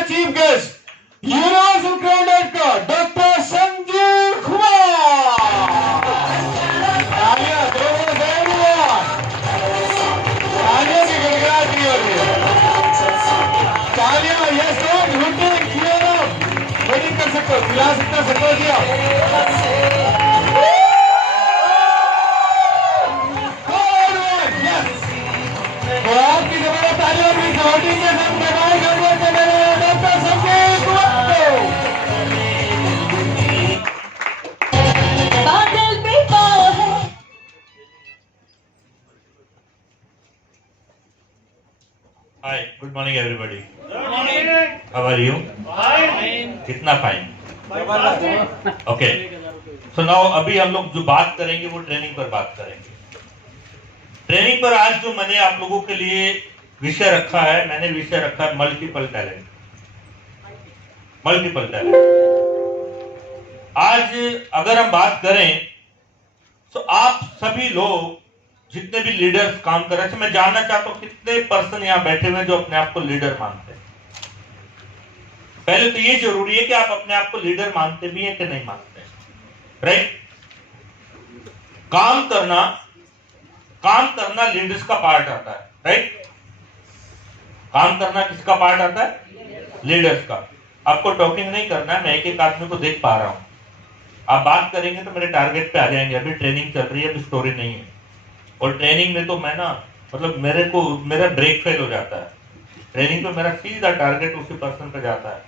the chief guest, Universal Crown Director, Dr. Sanjeev Kumar. तालियां दो everyone. तालियों की गड़गड़ाहट नहीं हो रही है. तालियां yes don't looking clear up. Waiting कर सकते हो, खिला सकते हो सकते दिया. तो आपकी जबरदस्त तालियों की वोटिंग के साथ लगाए गए थे मेरे डॉक्टर संजीव कुमार को. बादल पे पाओ है. Hi, good morning everybody. Good morning. How are you? Fine. कितना fine? Okay. So now अभी हम लोग जो बात करेंगे वो ट्रेनिंग पर बात करेंगे. ट्रेनिंग पर आज जो मैंने आप लोगों के लिए विषय रखा है, मैंने विषय रखा है मल्टीपल टैलेंट. Multiple talent. आज अगर हम बात करें तो आप सभी लोग जितने भी लीडर्स काम कर रहे हैं, मैं जानना चाहता हूं कितने पर्सन यहां बैठे हुए हैं जो अपने आप को लीडर मानते हैं. पहले तो ये जरूरी है कि आप अपने आप को लीडर मानते भी हैं कि नहीं मानते हैं. राइट. काम करना लीडर्स का पार्ट आता है. राइट. काम करना किसका पार्ट आता है? लीडर्स का. आपको टॉकिंग नहीं करना है. मैं एक एक आदमी को देख पा रहा हूं. आप बात करेंगे तो मेरे टारगेट पे आ जाएंगे. अभी ट्रेनिंग चल रही है, अभी स्टोरी नहीं है. और ट्रेनिंग में तो मैं ना मतलब मेरा ब्रेक फेल हो जाता है. ट्रेनिंग में मेरा सीधा टारगेट उसी पर्सन पे जाता है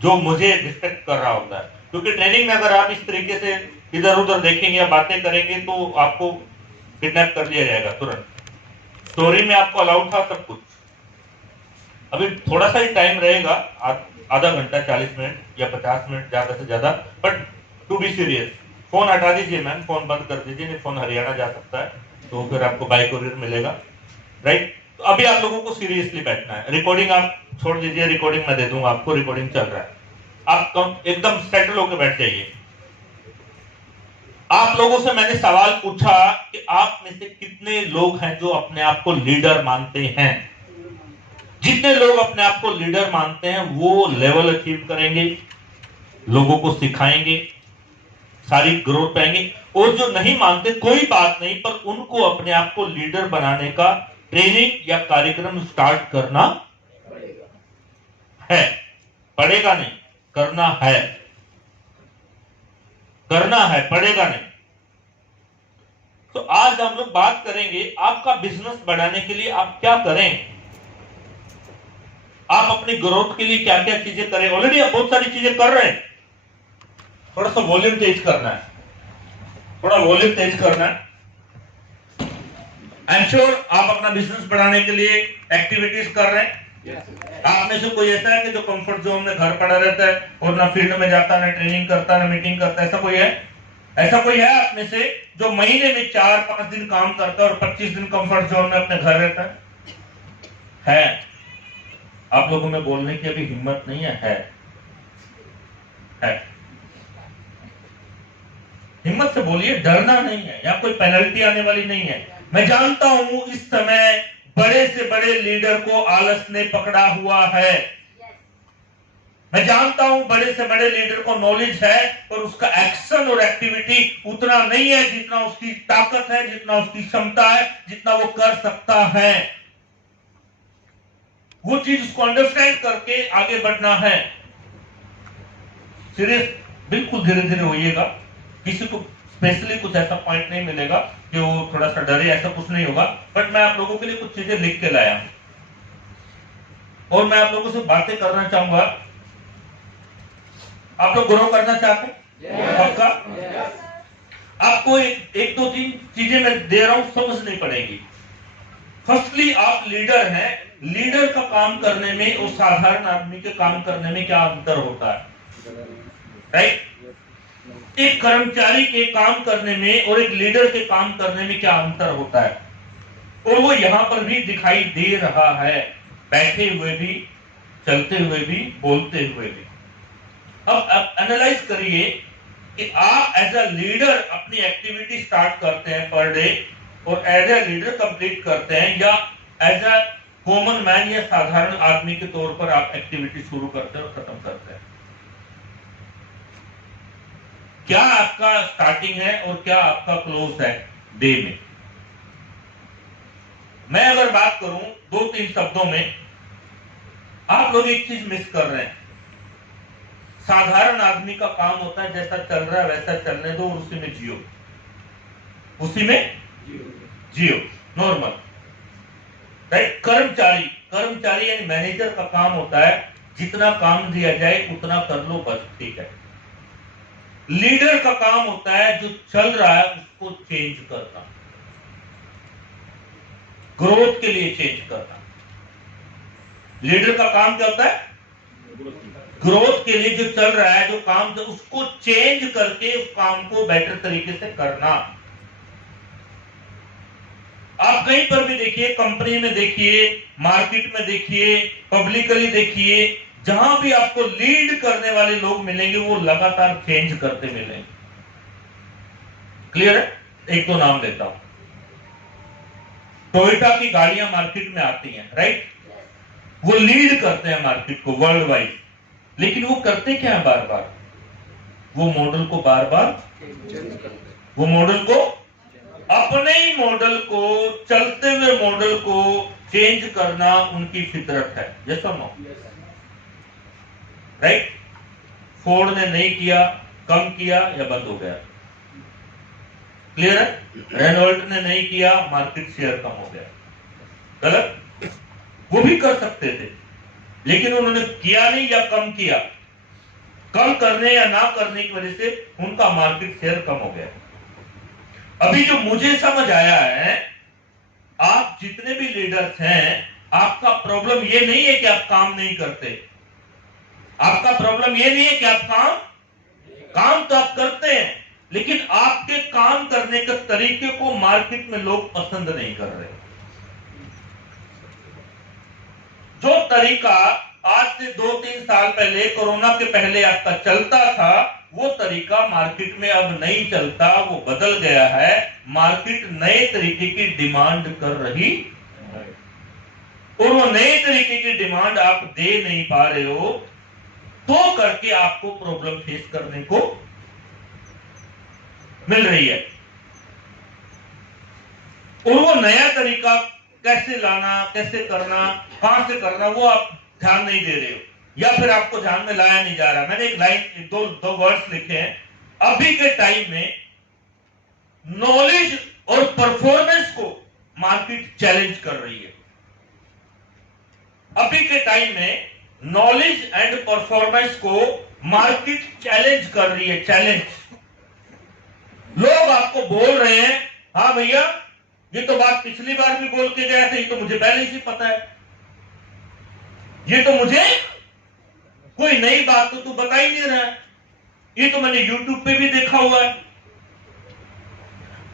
जो मुझे रिस्पेक्ट कर रहा होता है. क्योंकि ट्रेनिंग में अगर आप इस तरीके से इधर उधर देखेंगे या बातें करेंगे तो आपको किडनैप कर लिया जाएगा तुरंत. स्टोरी में आपको अलाउड था सब कुछ. अभी थोड़ा सा ही टाइम रहेगा, आधा घंटा 40 मिनट या 50 मिनट ज्यादा से ज्यादा. But to be serious, phone हटा दीजिए मैम, फोन बंद कर दीजिए. नहीं, फोन हरियाणा जा सकता है तो फिर आपको बाय कोरियर मिलेगा. राइट. तो अभी आप लोगों को सीरियसली बैठना है. रिकॉर्डिंग आप छोड़ दीजिए, रिकॉर्डिंग मैं दे दूंगा आपको. रिकॉर्डिंग चल रहा है. आप एकदम सेटल होकर बैठ जाइए. आप लोगों से मैंने सवाल पूछा कि आप में से कितने लोग हैं जो अपने आप को लीडर मानते हैं. जितने लोग अपने आप को लीडर मानते हैं वो लेवल अचीव करेंगे, लोगों को सिखाएंगे, सारी ग्रोथ पाएंगे. और जो नहीं मानते कोई बात नहीं, पर उनको अपने आप को लीडर बनाने का ट्रेनिंग या कार्यक्रम स्टार्ट करना है. पड़ेगा नहीं, करना है. करना है, पड़ेगा नहीं. तो आज हम लोग बात करेंगे आपका बिजनेस बढ़ाने के लिए आप क्या करें, आप अपनी ग्रोथ के लिए क्या क्या चीजें करें. ऑलरेडी आप बहुत सारी चीजें कर रहे हैं. थोड़ा सा वॉल्यूम तेज करना है. थोड़ा वॉल्यूम तेज करना है. आई एम श्योर आप अपना बिजनेस बढ़ाने के लिए एक्टिविटीज कर रहे हैं. आप में से कोई ऐसा है कि जो कंफर्ट जोन में घर पड़ा रहता है और ना फील्ड में जाता, ना ट्रेनिंग करता, ना मीटिंग करता? ऐसा कोई है? ऐसा कोई है आप में से जो महीने में 4-5 दिन काम करता है और 25 दिन कंफर्ट जोन में अपने घर रहता है? आप लोगों में बोलने की अभी हिम्मत नहीं है. हिम्मत से बोलिए, डरना नहीं है. यहाँ कोई पेनल्टी आने वाली नहीं है. मैं जानता हूं इस समय बड़े से बड़े लीडर को आलस ने पकड़ा हुआ है. मैं जानता हूं बड़े से बड़े लीडर को नॉलेज है और उसका एक्शन और एक्टिविटी उतना नहीं है जितना उसकी ताकत है, जितना उसकी क्षमता है, जितना वो कर सकता है. वो चीज उसको अंडरस्टैंड करके आगे बढ़ना है. सीरियस बिल्कुल धीरे धीरे होइएगा. किसी को स्पेशली कुछ ऐसा पॉइंट नहीं मिलेगा कि वो थोड़ा सा डरे, ऐसा कुछ नहीं होगा. बट मैं आप लोगों के लिए कुछ चीजें लिख के लाया हूं और मैं आप लोगों से बातें करना चाहूंगा. आप लोग ग्रो करना चाहते हैं? पक्का? आपको एक दो तीन चीजें मैं दे रहा हूं, समझनी पड़ेगी. फर्स्टली आप लीडर हैं. लीडर का काम करने में और साधारण आदमी के काम करने में क्या अंतर होता है? राइट. एक कर्मचारी के काम करने में और एक लीडर के काम करने में क्या अंतर होता है? और वो यहां पर भी दिखाई दे रहा है, बैठे हुए भी, चलते हुए भी, बोलते हुए भी. अब एनालाइज करिए कि आप एज अ लीडर अपनी एक्टिविटी स्टार्ट करते हैं पर डे और एज अ लीडर कंप्लीट करते हैं, या एज अ कॉमन मैन या साधारण आदमी के तौर पर आप एक्टिविटी शुरू करते हैं और खत्म करते हैं। क्या आपका स्टार्टिंग है और क्या आपका क्लोज है डे में। मैं अगर बात करूं 2-3 शब्दों में, आप लोग एक चीज मिस कर रहे हैं। साधारण आदमी का काम होता है जैसा चल रहा है वैसा चलने दो और उसी में जियो, उसी में जियो, नॉर्मल, राइट। कर्मचारी यानी मैनेजर का काम होता है जितना काम दिया जाए उतना कर लो, बस ठीक है। लीडर का काम होता है जो चल रहा है उसको चेंज करना, ग्रोथ के लिए चेंज करना। लीडर का काम क्या होता है? ग्रोथ के लिए जो चल रहा है, जो काम उसको चेंज करके उस काम को बेटर तरीके से करना। आप कहीं पर भी देखिए, कंपनी में देखिए, मार्केट में देखिए, पब्लिकली देखिए, जहां भी आपको लीड करने वाले लोग मिलेंगे वो लगातार चेंज करते मिलेंगे। क्लियर है? एक दो नाम लेता हूं। टोयोटा की गाड़ियां मार्केट में आती हैं, राइट। वो लीड करते हैं मार्केट को वर्ल्ड वाइड, लेकिन वो करते क्या है? बार बार वो मॉडल को बार बार वो मॉडल को, अपने ही मॉडल को, चलते हुए मॉडल को चेंज करना उनकी फितरत है। यस और नो? राइट। फोर्ड ने नहीं किया, कम किया या बंद हो गया। क्लियर है? रेनॉल्ट ने नहीं किया, मार्केट शेयर कम हो गया। गलत? वो भी कर सकते थे लेकिन उन्होंने किया नहीं या कम किया। कम करने या ना करने की वजह से उनका मार्केट शेयर कम हो गया। अभी जो मुझे समझ आया है, आप जितने भी लीडर्स हैं, आपका प्रॉब्लम ये नहीं है कि आप काम नहीं करते। आपका प्रॉब्लम ये नहीं है कि आप काम तो आप करते हैं, लेकिन आपके काम करने के तरीके को मार्केट में लोग पसंद नहीं कर रहे। जो तरीका आज से 2-3 साल पहले, कोरोना के पहले आपका चलता था, वो तरीका मार्केट में अब नहीं चलता, वो बदल गया है। मार्केट नए तरीके की डिमांड कर रही और वो नए तरीके की डिमांड आप दे नहीं पा रहे हो, तो करके आपको प्रॉब्लम फेस करने को मिल रही है। और वो नया तरीका कैसे लाना, कैसे करना, कहां से करना, वो आप ध्यान नहीं दे रहे हो, या फिर आपको ध्यान में लाया नहीं जा रहा। मैंने एक लाइन, दो वर्ड्स लिखे हैं। अभी के टाइम में नॉलेज और परफॉर्मेंस को मार्केट चैलेंज कर रही है। अभी के टाइम में नॉलेज एंड परफॉर्मेंस को मार्केट चैलेंज कर रही है। चैलेंज, लोग आपको बोल रहे हैं, हाँ भैया ये तो बात पिछली बार भी बोल के गया था, ये तो मुझे पहले ही पता है, ये तो मुझे कोई नई बात तो तू बता ही नहीं रहा है, ये तो मैंने YouTube पे भी देखा हुआ है।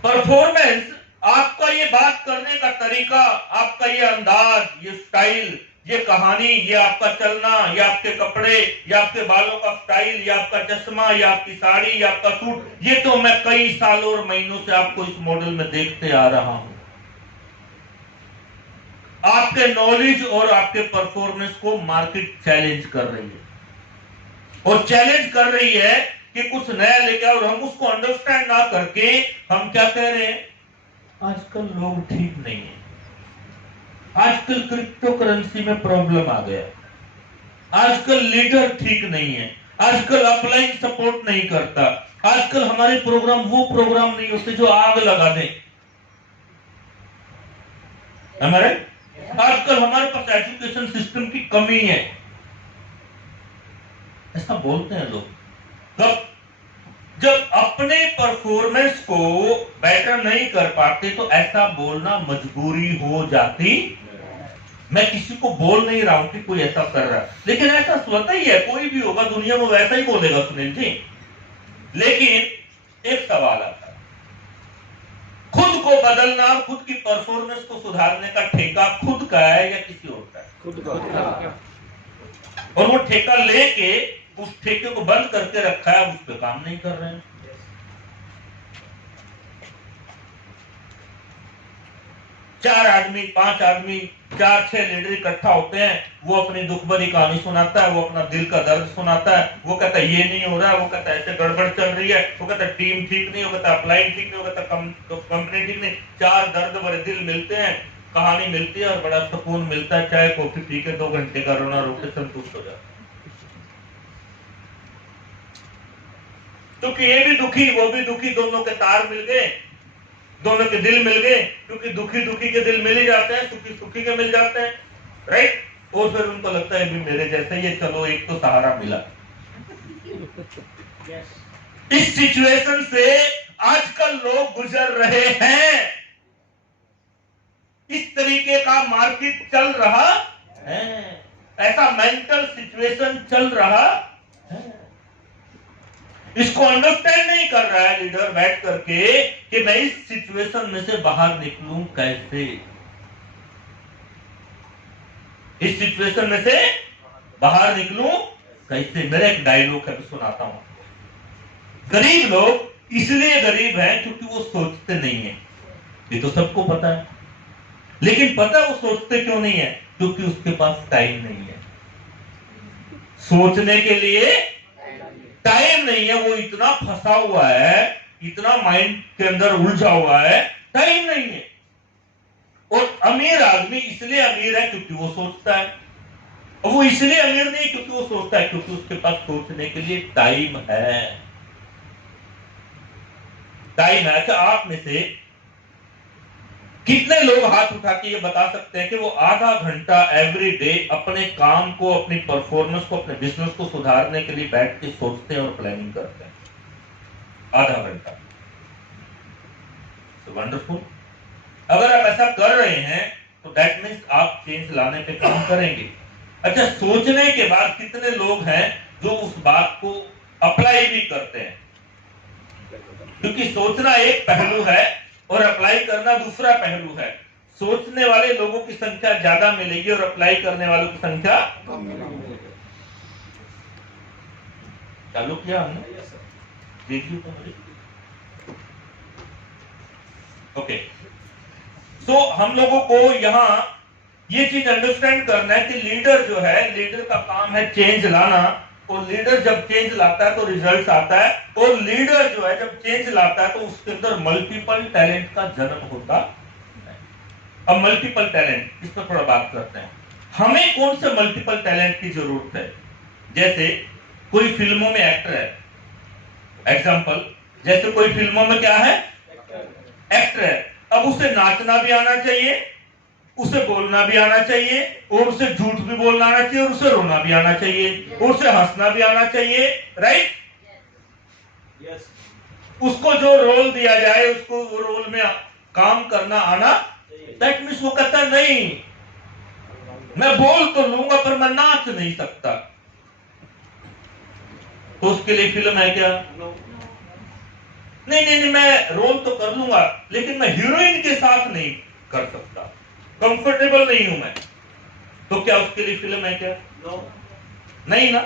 परफॉर्मेंस, आपका ये बात करने का तरीका, आपका ये अंदाज, ये स्टाइल, ये कहानी, ये आपका चलना, ये आपके कपड़े, ये आपके बालों का स्टाइल, ये आपका चश्मा, ये आपकी साड़ी, ये आपका सूट, ये तो मैं कई सालों और महीनों से आपको इस मॉडल में देखते आ रहा हूं। आपके नॉलेज और आपके परफॉर्मेंस को मार्केट चैलेंज कर रही है, और चैलेंज कर रही है कि कुछ नया लेके, और हम उसको अंडरस्टैंड ना करके हम क्या कह रहे हैं, आजकल लोग ठीक नहीं है, आजकल क्रिप्टो करेंसी में प्रॉब्लम आ गया, आजकल लीडर ठीक नहीं है, आजकल अपलाइन सपोर्ट नहीं करता, आजकल हमारे प्रोग्राम वो प्रोग्राम नहीं होते जो आग लगा दें। हमारे आजकल हमारे पास एजुकेशन सिस्टम की कमी है, ऐसा बोलते हैं लोग। तब जब अपने परफॉर्मेंस को बेटर नहीं कर पाते तो ऐसा बोलना मजबूरी हो जाती। मैं किसी को बोल नहीं रहा हूं कि कोई ऐसा कर रहा है, लेकिन ऐसा स्वतः ही है, कोई भी होगा दुनिया में वैसा ही बोलेगा सुनील जी। लेकिन एक सवाल आता है, खुद को बदलना, खुद की परफॉर्मेंस को सुधारने का ठेका खुद का है या किसी और का है? खुद का। और वो ठेका लेके उस ठेके को बंद करके रखा है, उस पर काम नहीं कर रहे हैं। चार आदमी, 5 आदमी, 4-6 लीडर इकट्ठा होते हैं, वो अपनी दुख भरी कहानी सुनाता है, वो अपना दिल का दर्द सुनाता है, वो कहता है ये नहीं हो रहा है, वो कहता है ऐसे गड़बड़ चल रही है, वो कहता है टीम ठीक नहीं, वो कहता है अप्लाई ठीक नहीं, वो कहता है कंपनी ठीक नहीं। 4 दर्द भरे दिल मिलते हैं, कहानी मिलती है और बड़ा सुकून मिलता है। चाय कॉफी पी के 2 घंटे का रोना रो के संतुष्ट हो जाता है। क्योंकि ये भी दुखी वो भी दुखी, दोनों के तार मिल गए, दोनों के दिल मिल गए। क्योंकि दुखी के दिल मिल ही जाते हैं, सुखी के मिल जाते हैं, राइट। और फिर उनको लगता है भी मेरे जैसे ये, चलो एक तो सहारा मिला। इस सिचुएशन से आजकल लोग गुजर रहे हैं। इस तरीके का मार्केट चल रहा है, ऐसा मेंटल सिचुएशन चल रहा है। इसको अंडरस्टैंड नहीं कर रहा है लीडर बैठ करके कि मैं इस सिचुएशन में से बाहर निकलूं कैसे। इस सिचुएशन में से बाहर निकलूं कैसे। मेरा एक डायलॉग है, सुनाता हूं। गरीब लोग इसलिए गरीब हैं क्योंकि वो सोचते नहीं है, ये तो सबको पता है। लेकिन पता वो सोचते क्यों नहीं है? क्योंकि उसके पास टाइम नहीं है। सोचने के लिए टाइम नहीं है, वो इतना फंसा हुआ है, इतना माइंड के अंदर उलझा हुआ है, टाइम नहीं है। और अमीर आदमी इसलिए अमीर है क्योंकि वो सोचता है, और वो इसलिए अमीर नहीं क्योंकि वो सोचता है, क्योंकि उसके पास सोचने के लिए टाइम है। टाइम है। अच्छा, आप में से कितने लोग हाथ उठा के ये बता सकते हैं कि वो आधा घंटा एवरी डे अपने काम को, अपनी परफॉर्मेंस को, अपने बिजनेस को सुधारने के लिए बैठ के सोचते हैं और प्लानिंग करते हैं? आधा घंटा। वंडरफुल। अगर आप ऐसा कर रहे हैं तो दैट मीन्स आप चेंज लाने पे काम करेंगे। अच्छा, सोचने के बाद कितने लोग हैं जो उस बात को अप्लाई भी करते हैं? क्योंकि सोचना एक पहलू है और अप्लाई करना दूसरा पहलू है। सोचने वाले लोगों की संख्या ज्यादा मिलेगी और अप्लाई करने वालों की संख्या कम मिलेगी। चालू किया हमने, देखिए तो मुझे। ओके, सो हम लोगों को यहाँ ये चीज अंडरस्टैंड करना है कि लीडर जो है, लीडर का काम है चेंज लाना। और लीडर जब चेंज लाता है तो रिजल्ट आता है। और लीडर जो है जब चेंज लाता है तो उसके अंदर मल्टीपल टैलेंट का जन्म होता है। अब मल्टीपल टैलेंट, इस पर थोड़ा बात करते हैं। हमें कौन से मल्टीपल टैलेंट की जरूरत है? जैसे कोई फिल्मों में एक्टर है, एग्जाम्पल, जैसे कोई फिल्मों में क्या है? एक्टर है। अब उसे नाचना भी आना चाहिए, उसे बोलना भी आना चाहिए, और उसे झूठ भी बोलना आना चाहिए, और उसे रोना भी आना चाहिए, और उसे हंसना भी आना चाहिए, राइट? यस। उसको जो रोल दिया जाए उसको वो रोल में काम करना आना। दैट मीन्स वो कहता नहीं, मैं बोल तो लूंगा पर मैं नाच नहीं सकता। तो उसके लिए फिल्म है क्या? नहीं, मैं रोल तो कर लूंगा लेकिन मैं हीरोइन के साथ नहीं कर सकता, कंफर्टेबल नहीं हूं मैं। तो क्या उसके लिए फिल्म है क्या? नहीं ना।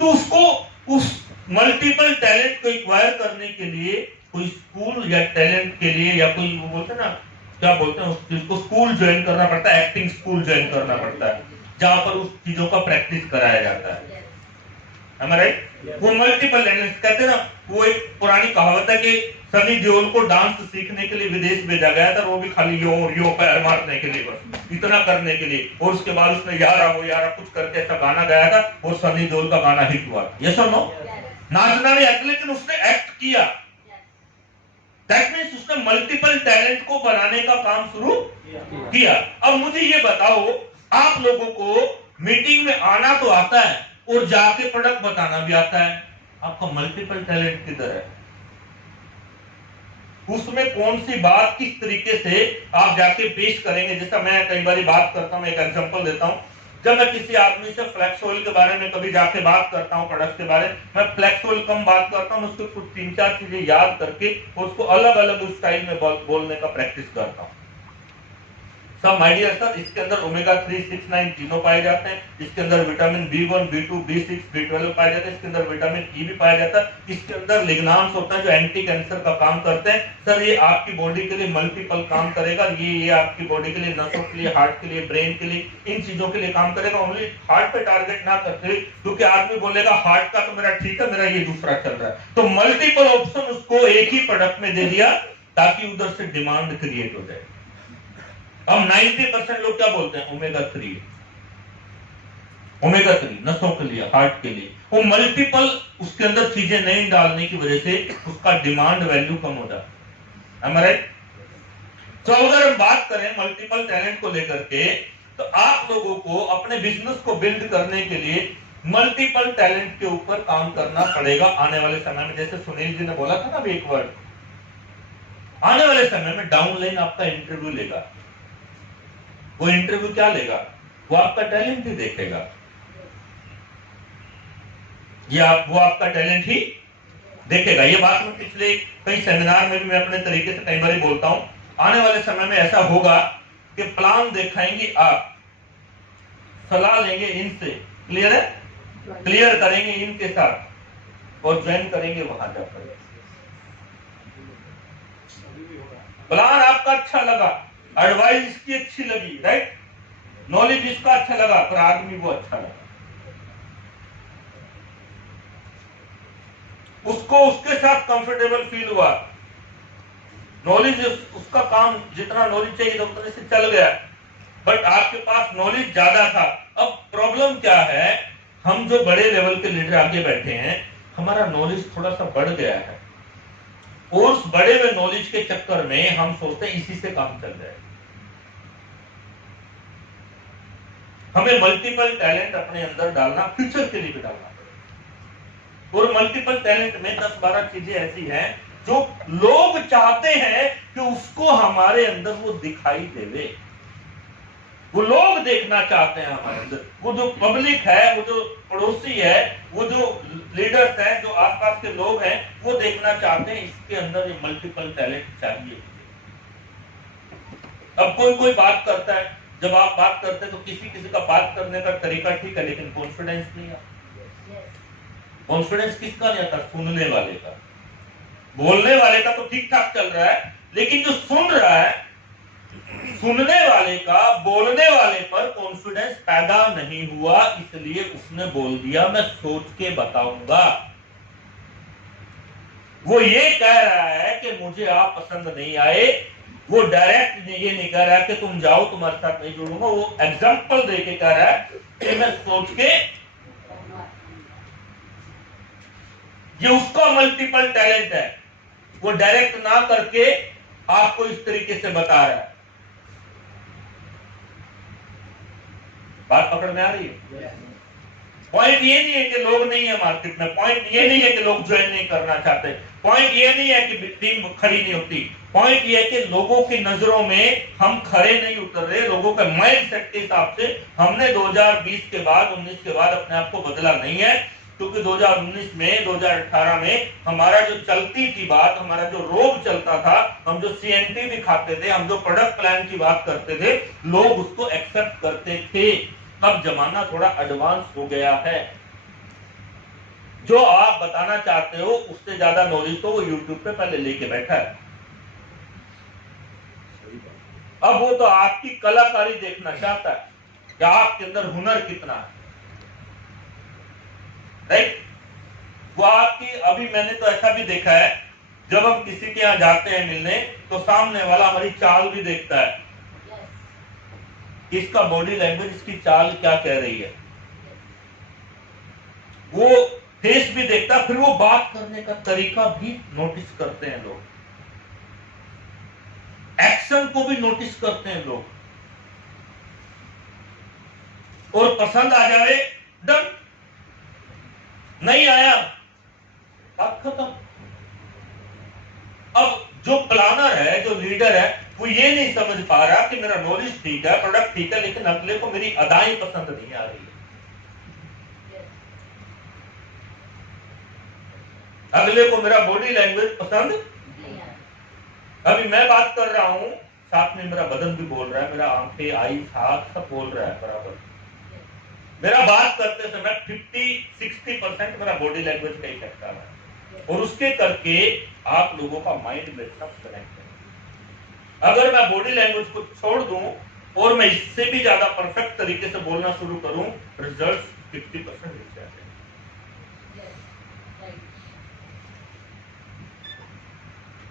तो उसको उस मल्टीपल टैलेंट को एक्वायर करने के लिए कोई स्कूल या टैलेंट के लिए, या कोई वो बोलते हैं ना, क्या बोलते हैं उस चीज को, स्कूल ज्वाइन करना पड़ता है, एक्टिंग स्कूल ज्वाइन करना पड़ता है, जहां पर उस चीजों का प्रैक्टिस कराया जाता है। राइट? वो मल्टीपल टैलेंट कहते हैं ना, वो एक पुरानी कहावत है कि सनी देओल को डांस सीखने के लिए विदेश भेजा गया था, वो भी खाली यो पैर मारने के लिए, बस इतना करने के लिए। और उसके बाद उसने यारा वो यारा कुछ करके ऐसा गाना गाया था और सनी देओल का गाना हिट हुआ। यस और नो? नाचना नहीं आता लेकिन उसने एक्ट किया। दैट मीन्स उसने मल्टीपल टैलेंट को बनाने का काम शुरू किया। अब मुझे ये बताओ, आप लोगों को मीटिंग में आना तो आता है और जाके प्रोडक्ट बताना भी आता है, आपका मल्टीपल टैलेंट किधर है? उसमें कौन सी बात किस तरीके से आप जाके पेश करेंगे? जैसा मैं कई बार बात करता हूं, एक एग्जांपल देता हूं। जब मैं किसी आदमी से फ्लैक्स ऑयल के बारे में कभी जाके बात करता हूं, प्रोडक्ट के बारे में, मैं फ्लैक्स ऑयल कम बात करता हूं, उसको कुछ 3-4 चीजें याद करके और उसको अलग अलग स्टाइल में बोलने का प्रैक्टिस करता हूं। सब माय डियर सर, इसके अंदर ओमेगा 3, 6, 9 तीनों पाए जाते हैं। इसके अंदर vitamin B1, B2, B6, B12 पाए जाते हैं। इसके अंदर विटामिन E भी पाया जाता है। इसके अंदर लिग्नान्स होता है जो एंटी कैंसर का काम करते हैं। सर ये आपकी बॉडी के लिए मल्टीपल काम करेगा। ये आपकी बॉडी के लिए, नसों के लिए, हार्ट के लिए, ब्रेन के लिए, इन चीजों के लिए काम करेगा। ओनली हार्ट पे टारगेट ना करते, क्योंकि आदमी बोलेगा हार्ट का तो मेरा ठीक है, मेरा ये दूसरा चल रहा है। तो मल्टीपल ऑप्शन उसको एक ही प्रोडक्ट में दे दिया ताकि उधर से डिमांड क्रिएट हो जाए। अब 90% लोग क्या बोलते हैं, ओमेगा 3 नसों के लिए, हार्ट के लिए। वो मल्टीपल उसके अंदर चीजें नहीं डालने की वजह से उसका डिमांड वैल्यू कम हो जाता है। राइट? तो अगर हम बात करें मल्टीपल टैलेंट को लेकर के, तो आप लोगों को अपने बिजनेस को बिल्ड करने के लिए मल्टीपल टैलेंट के ऊपर काम करना पड़ेगा आने वाले समय में। जैसे सुनील जी ने बोला था ना अभी एक वर्ड, आने वाले समय में डाउनलाइन आपका इंटरव्यू लेगा। वो इंटरव्यू क्या लेगा, वो आपका टैलेंट ही देखेगा। वो आपका टैलेंट ही देखेगा। ये बात मैं पिछले कई सेमिनार में भी मैं अपने तरीके से कई बार बोलता हूं। आने वाले समय में ऐसा होगा कि प्लान दिखाएंगे आप, सलाह लेंगे इनसे, क्लियर है, क्लियर करेंगे इनके साथ और ज्वाइन करेंगे वहां जाकर। प्लान आपका अच्छा लगा, एडवाइस इसकी अच्छी लगी, राइट, नॉलेज इसका अच्छा लगा, पर आदमी वो अच्छा लगा, उसको उसके साथ कंफर्टेबल फील हुआ, नॉलेज उसका काम जितना नॉलेज चाहिए था उतने से चल गया, बट आपके पास नॉलेज ज्यादा था। अब प्रॉब्लम क्या है, हम जो बड़े लेवल के लीडर आगे बैठे हैं, हमारा नॉलेज थोड़ा सा बढ़ गया है और उस बड़े हुए नॉलेज के चक्कर में हम सोचते हैं इसी से काम चल जाए। हमें मल्टीपल टैलेंट अपने अंदर डालना, फ्यूचर के लिए भी डालना पड़ेगा। और मल्टीपल टैलेंट में 10-12 चीजें ऐसी हैं जो लोग चाहते हैं कि उसको हमारे अंदर वो दिखाई देवे, वो लोग देखना चाहते हैं हमारे अंदर। वो जो पब्लिक है, वो जो पड़ोसी है, वो जो लीडर्स हैं, जो आसपास के लोग हैं, वो देखना चाहते हैं इसके अंदर ये मल्टीपल टैलेंट चाहिए। अब कोई बात करता है, जब आप बात करते हैं तो किसी का बात करने का तरीका ठीक है, लेकिन कॉन्फिडेंस नहीं आता। कॉन्फिडेंस किसका नहीं आता, सुनने वाले का। बोलने वाले का तो ठीक ठाक चल रहा है, लेकिन जो सुन रहा है, सुनने वाले का बोलने वाले पर कॉन्फिडेंस पैदा नहीं हुआ, इसलिए उसने बोल दिया मैं सोच के बताऊंगा। वो ये कह रहा है कि मुझे आप पसंद नहीं आए, वो डायरेक्ट ये नहीं कह रहा कि तुम जाओ, तुम्हारे साथ नहीं जुड़ूंगा, वो एग्जाम्पल दे के कह रहा है कि मैं सोच के। ये उसका मल्टीपल टैलेंट है, वो डायरेक्ट ना करके आपको इस तरीके से बता रहा है। बात पकड़ में आ रही है? पॉइंट ये नहीं है कि लोग नहीं है मार्केट में, पॉइंट ये नहीं है कि लोग ज्वाइन नहीं करना चाहते, पॉइंट ये नहीं है कि टीम खड़ी नहीं होती, पॉइंट ये है कि लोगों की नजरों में हम खड़े नहीं उतर रहे। लोगों के माइंड सेट के हिसाब से हमने 2020 के बाद, 19 के बाद अपने आप को बदला नहीं है, क्योंकि 2019 में, 2018 में हमारा जो चलती थी बात, हमारा जो रोग चलता था, हम जो CNT भी खाते थे, हम जो प्रोडक्ट प्लान की बात करते थे, लोग उसको एक्सेप्ट करते थे। अब जमाना थोड़ा एडवांस हो गया है। जो आप बताना चाहते हो उससे ज्यादा नॉलेज तो वो यूट्यूब पे पहले लेके बैठा है। अब वो तो आपकी कलाकारी देखना चाहता है कि आपके अंदर हुनर कितना है, राइट? वो आपकी, अभी मैंने तो ऐसा भी देखा है, जब हम किसी के यहाँ जाते हैं मिलने, तो सामने वाला हमारी चाल भी देखता है, इसका बॉडी लैंग्वेज, इसकी चाल क्या कह रही है, वो फेस भी देखता है, फिर वो बात करने का तरीका भी नोटिस करते हैं लोग, एक्शन को भी नोटिस करते हैं लोग, और पसंद आ जाए डन, नहीं आया बात खत्म। अब जो प्लानर है, जो लीडर है, वो ये नहीं समझ पा रहा कि मेरा नॉलेज ठीक है, प्रोडक्ट ठीक है, लेकिन अगले को मेरी अदाएं पसंद नहीं आ रही है, अगले को मेरा बॉडी लैंग्वेज पसंद। अभी मैं बात कर रहा हूं, साथ में मेरा बदन भी बोल रहा है, मेरा आंखें, आई, हाथ सब बोल रहा है बराबर। मेरा बात करते समय 50-60% मेरा बॉडी लैंग्वेज का इफेक्ट आ रहा है, और उसके करके आप लोगों का माइंड मेरे साथ कनेक्ट है। अगर मैं बॉडी लैंग्वेज को छोड़ दूं और मैं इससे भी ज्यादा परफेक्ट तरीके से बोलना शुरू करूं, रिजल्ट 50% मिल जाते हैं।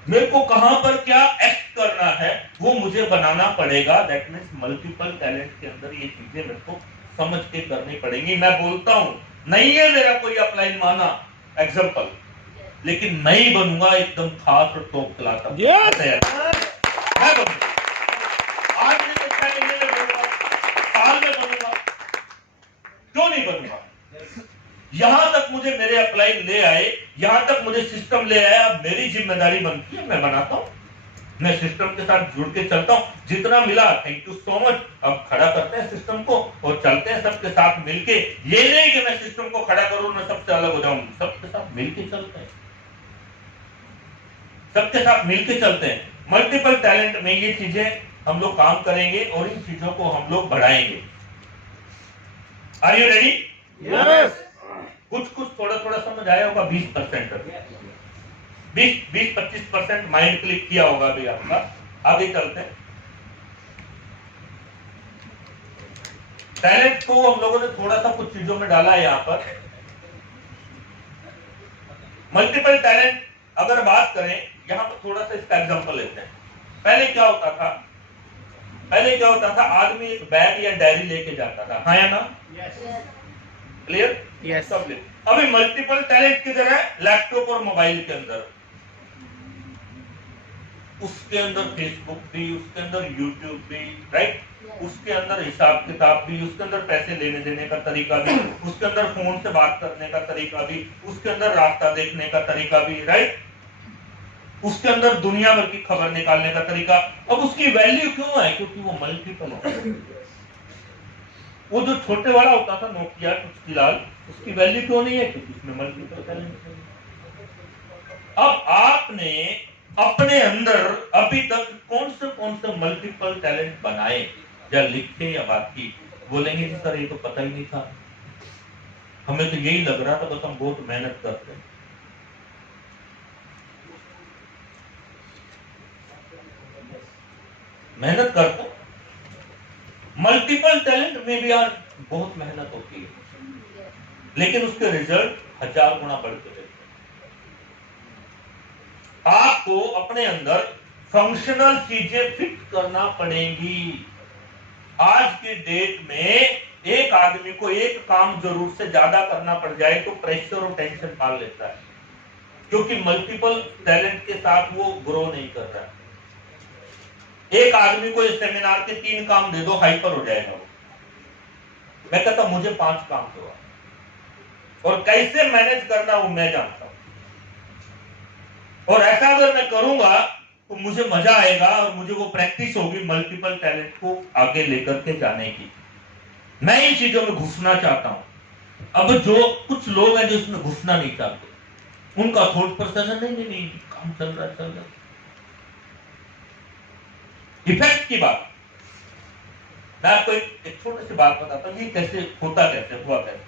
मेरे को कहां पर क्या एक्ट करना है वो मुझे बनाना पड़ेगा। दैट मीन्स मल्टीपल टैलेंट के अंदर ये चीजें मेरे को समझ के करनी पड़ेंगी। मैं बोलता हूं, नहीं है मेरा कोई अपलाइन माना एग्जांपल, लेकिन नहीं बनूंगा एकदम खास और टॉप क्लास का। मैं बनूंगा, आज नहीं तो 6 महीने में बनूंगा, साल में बनूंगा, क्यों नहीं बनूंगा। यहां तक मुझे मेरे अपलाइन ले आए, यहां तक मुझे सिस्टम ले आया, अब मेरी जिम्मेदारी बनती है, मैं बनाता हूं, मैं सिस्टम के साथ जुड़ के चलता हूं। जितना मिला थैंक यू सो मच, अब खड़ा करते हैं सिस्टम को और चलते हैं सबके साथ मिलके। ये नहीं कि मैं सिस्टम को खड़ा करूं, मैं सबसे अलग हो जाऊं, सबके साथ मिलके चलते हैं, सबके साथ मिलके चलते हैं। मल्टीपल टैलेंट में ये चीजें हम लोग काम करेंगे और इन चीजों को हम लोग बढ़ाएंगे। Are you ready? यस। कुछ थोड़ा थोड़ा समझ आया होगा, 20%, 20-25% माइंड क्लिक किया होगा अभी आपका। आगे चलते हैं। टैलेंट को हम लोगों ने थोड़ा सा कुछ चीजों में डाला है यहाँ पर। मल्टीपल टैलेंट अगर बात करें, यहाँ पर थोड़ा सा इसका एग्जांपल लेते हैं। पहले क्या होता था, आदमी एक बैग या डायरी लेके जाता था, हाँ या ना? क्लियर? यस। अभी मल्टीपल टैलेंट किधर है? लैपटॉप और मोबाइल के अंदर। उसके अंदर फेसबुक भी, उसके अंदर यूट्यूब भी, राइट? उसके अंदर हिसाब किताब भी, उसके अंदर पैसे लेने देने का तरीका भी, उसके अंदर फोन से बात करने का तरीका भी, उसके अंदर रास्ता देखने का तरीका भी, राइट? उसके अंदर दुनिया भर की खबर निकालने का तरीका। अब उसकी वैल्यू क्यों है? क्योंकि वो मल्टीपल है। वो जो छोटे वाला होता था नोकिया फिलहाल, उसकी वैल्यू क्यों नहीं है? क्योंकि उसमें मल्टीपल टैलेंट है। अब आपने अपने अंदर अभी तक कौन से मल्टीपल टैलेंट बनाए या लिखे या बात की? बोलेंगे सर ये तो पता ही नहीं था, हमें तो यही लग रहा था, बस हम बहुत मेहनत करते हैं। मेहनत करते हैं, मल्टीपल टैलेंट में भी यार बहुत मेहनत होती है, लेकिन उसके रिजल्ट 1000 गुना बढ़ के रहते हैं। आपको अपने अंदर फंक्शनल चीजें फिट करना पड़ेंगी। आज के डेट में एक आदमी को एक काम जरूर से ज्यादा करना पड़ जाए तो प्रेशर और टेंशन पाल लेता है, क्योंकि मल्टीपल टैलेंट के साथ वो ग्रो नहीं कर रहा है। एक आदमी को इस सेमिनार के 3 काम दे दो, हाइपर हो जाएगा वो। मैं कहता हूं मुझे 5 काम दो, और कैसे मैनेज करना वो मैं जानता हूं, और ऐसा अगर मैं करूंगा तो मुझे मजा आएगा और मुझे वो प्रैक्टिस होगी मल्टीपल टैलेंट को आगे लेकर के जाने की। मैं इन चीजों में घुसना चाहता हूं। अब जो कुछ लोग हैं जो इसमें घुसना नहीं चाहते, उनका थॉट प्रोसेस नहीं काम चल रहा है। इफेक्ट की बात, मैं आपको एक छोटी सी बात बताता हूँ, ये कैसे हुआ कैसे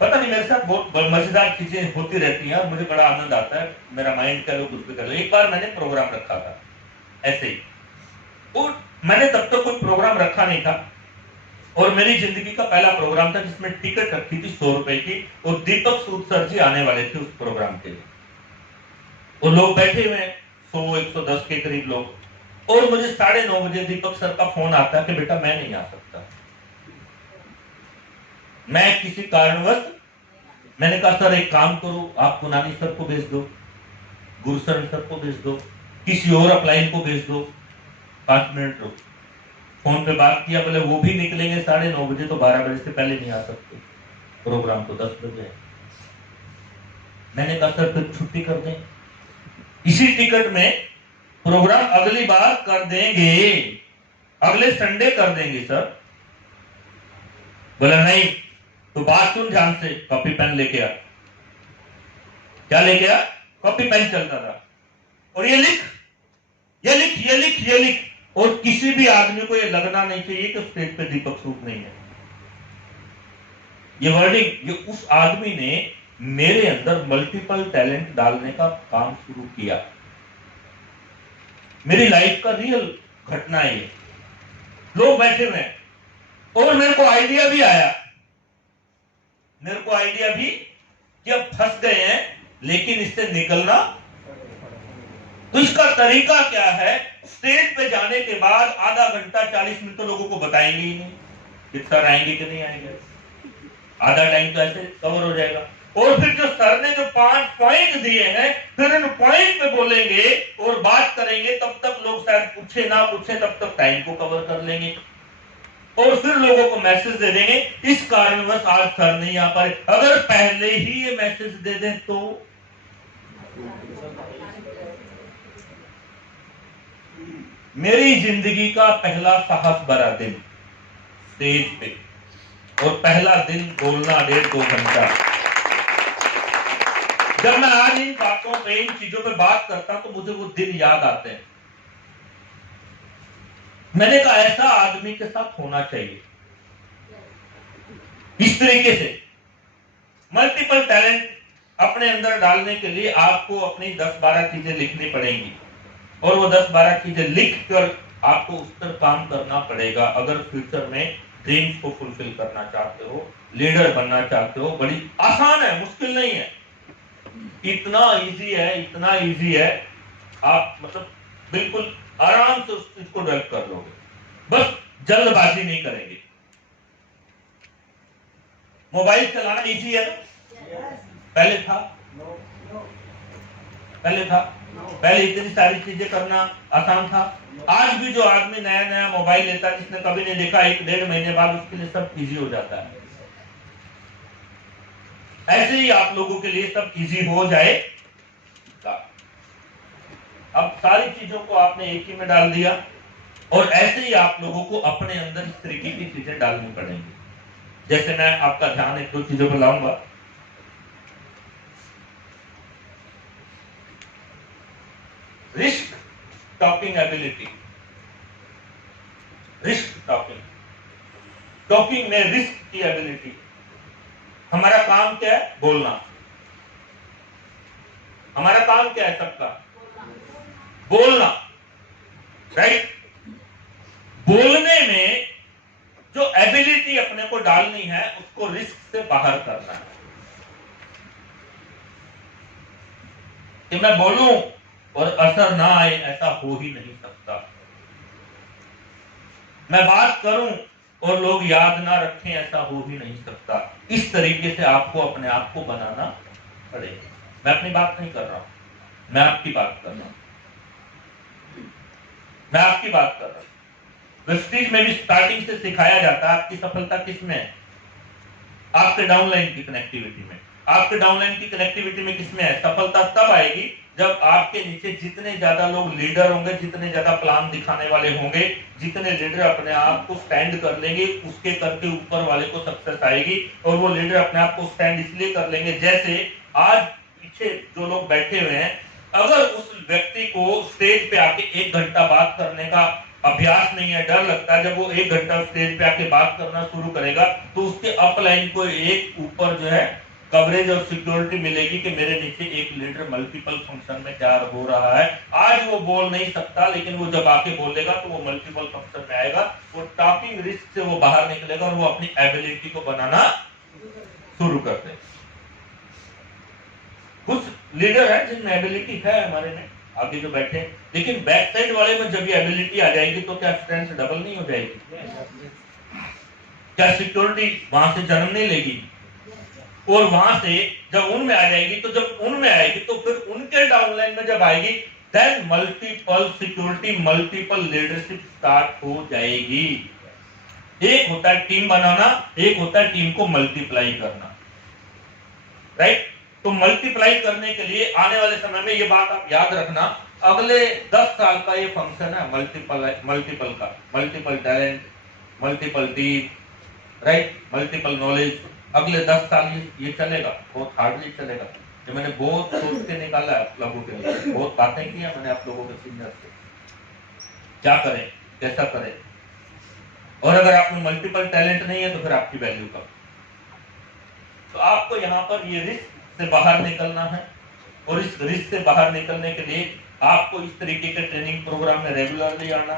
पता नहीं। मेरे साथ बहुत मजेदार चीजें होती रहती हैं और मुझे बड़ा आनंद आता है। मेरा माइंड का लोग कुछ भी कर ले। एक बार मैंने प्रोग्राम रखा था ऐसे ही, और मैंने तब तक कोई प्रोग्राम रखा नहीं था, और मेरी जिंदगी का पहला प्रोग्राम था जिसमें टिकट रखी थी 100 रुपए की, और दीपक सूद सर जी आने वाले थे उस प्रोग्राम के लिए, और लोग बैठे हुए 100-110 के करीब लोग। और मुझे 9:30 बजे दीपक सर का फोन आता है कि बेटा मैं नहीं आ सकता, मैं किसी कारणवश। मैंने कहा सर एक काम करो, आप पुनानी सर को भेज दो, गुरसर सर को भेज दो, किसी और अपलाइन को भेज दो, 5 मिनट रुक। फोन पे बात किया, बोले वो भी निकलेंगे 9:30 बजे, तो 12 बजे से पहले नहीं आ सकते, प्रोग्राम तो 10 बजे। मैंने कहा सर फिर छुट्टी कर दें, इसी टिकट में प्रोग्राम अगली बार कर देंगे, अगले संडे कर देंगे सर। बोला नहीं, तो बात सुन ध्यान से, कॉपी पेन लेके आ। क्या लेके आ? कॉपी पेन चलता था, और ये लिख, ये लिख, ये लिख, ये लिख। और किसी भी आदमी को ये लगना नहीं चाहिए कि स्टेज पे दीपक सूद नहीं है। ये वर्डिंग, ये उस आदमी ने मेरे अंदर मल्टीपल टैलेंट डालने का काम शुरू किया। मेरी लाइफ का रियल घटना है ये। लोग बैठे हुए हैं और मेरे को आइडिया भी आया, मेरे को आइडिया भी कि अब फंस गए हैं, लेकिन इससे निकलना। तो इसका तरीका क्या है? स्टेज पे जाने के बाद आधा घंटा 40 मिनट तो लोगों को बताएंगे ही नहीं कि सर आएंगे कि नहीं आएंगे। आधा टाइम तो ऐसे कवर हो जाएगा। और फिर जो सर ने जो 5 पॉइंट दिए हैं, फिर इन पॉइंट पे बोलेंगे और बात करेंगे। तब तक लोग शायद पूछे ना पूछे, तब तक टाइम को कवर कर लेंगे और फिर लोगों को मैसेज दे देंगे। इस कारणवश आज सर नहीं आ पाए। अगर पहले ही ये मैसेज दे दें तो मेरी जिंदगी का पहला साहस भरा दिन स्टेज पे, और पहला दिन बोलना 1.5-2 घंटा। जब मैं आज इन बातों पे, इन चीजों पे बात करता हूं तो मुझे वो दिन याद आते हैं। मैंने कहा ऐसा आदमी के साथ होना चाहिए। इस तरीके से मल्टीपल टैलेंट अपने अंदर डालने के लिए आपको अपनी 10-12 चीजें लिखनी पड़ेंगी और वो 10-12 चीजें लिख कर आपको उस पर काम करना पड़ेगा। अगर फ्यूचर में ड्रीम्स को फुलफिल करना चाहते हो, लीडर बनना चाहते हो। बड़ी आसान है, मुश्किल नहीं है, इतना इजी है, इतना इजी है। आप मतलब बिल्कुल आराम से उस चीज को डेवलप कर लोगे, बस जल्दबाजी नहीं करेंगे। मोबाइल चलाना इजी है ना? पहले था? पहले इतनी सारी चीजें करना आसान था? आज भी जो आदमी नया नया मोबाइल लेता है, जिसने कभी नहीं देखा, 1-1.5 महीने बाद उसके लिए सब इजी हो जाता है। ऐसे ही आप लोगों के लिए सब इजी हो जाएगा। अब सारी चीजों को आपने एक ही में डाल दिया और ऐसे ही आप लोगों को अपने अंदर इस तरीके की चीजें डालनी पड़ेंगी। जैसे मैं आपका ध्यान 1-2 चीजों पर लाऊंगा। Risk talking ability, risk talking में रिस्क की एबिलिटी। हमारा काम क्या है? बोलना। हमारा काम क्या है सबका? बोलना, राइट? बोलने में जो एबिलिटी अपने को डालनी है, उसको रिस्क से बाहर करना है। कि मैं बोलूं और असर ना आए, ऐसा हो ही नहीं सकता। मैं बात करूं और लोग याद ना रखें, ऐसा हो ही नहीं सकता। इस तरीके से आपको अपने आप को बनाना पड़ेगा। मैं अपनी बात नहीं कर रहा हूं, मैं आपकी बात कर रहा हूं, मैं आपकी बात कर रहा हूं। वेस्टीज में भी स्टार्टिंग से सिखाया जाता है आपकी सफलता किसमें है? आपके डाउनलाइन की कनेक्टिविटी में। आपके डाउनलाइन की कनेक्टिविटी में किसमें है? सफलता तब आएगी जब आपके नीचे जितने ज्यादा लोग लीडर होंगे, जितने ज्यादा प्लान दिखाने वाले होंगे, जितने लीडर अपने आप को स्टैंड कर लेंगे, उसके करके ऊपर वाले को सक्सेस आएगी। और वो लीडर अपने आप को स्टैंड इसलिए कर लेंगे, जैसे आज पीछे जो लोग बैठे हुए हैं, अगर उस व्यक्ति को स्टेज पे आके 1 घंटा बात करने का अभ्यास नहीं है, डर लगता है, जब वो 1 घंटा स्टेज पे आके बात करना शुरू करेगा तो उसके अपलाइन को एक ऊपर जो है कवरेज और सिक्योरिटी मिलेगी कि मेरे नीचे एक लीडर मल्टीपल फंक्शन में क्या हो रहा है। आज वो बोल नहीं सकता, लेकिन वो जब आके बोलेगा तो वो मल्टीपल फंक्शन में आएगा। वो टॉकिंग रिस्क से वो बाहर निकलेगा और वो अपनी एबिलिटी को बनाना शुरू करते हैं। कुछ लीडर है जिनमें एबिलिटी है हमारे में, आगे जो बैठे, लेकिन बैक साइड वाले में जब ये एबिलिटी आ जाएगी तो क्या स्ट्रेंथ डबल नहीं हो जाएगी? क्या सिक्योरिटी वहां से जन्म नहीं लेगी? और वहां से जब उनमें आ जाएगी, तो जब उनमें आएगी तो फिर उनके डाउनलाइन में जब आएगी, then multiple security, multiple leadership start हो जाएगी। एक होता है टीम बनाना, एक होता है टीम को मल्टीप्लाई करना, राइट? तो मल्टीप्लाई करने के लिए आने वाले समय में ये बात आप याद रखना, अगले 10 साल का ये फंक्शन है मल्टीपल का, multiple talent, multiple team, right, multiple knowledge. अगले 10 साल ये चलेगा, बहुत हार्डली चलेगा। ये मैंने बहुत सोच के निकाला है आप लोगों के लिए, बहुत बातें की है मैंने आप लोगों के सीनियर से। क्या करें, कैसा करें। और अगर आप में मल्टीपल टैलेंट नहीं है तो फिर आपकी वैल्यू कम। तो आपको यहाँ पर ये रिस्क से बाहर निकलना है, और इस रिस्क से बाहर निकलने के लिए आपको इस तरीके के ट्रेनिंग प्रोग्राम में रेगुलरली आना,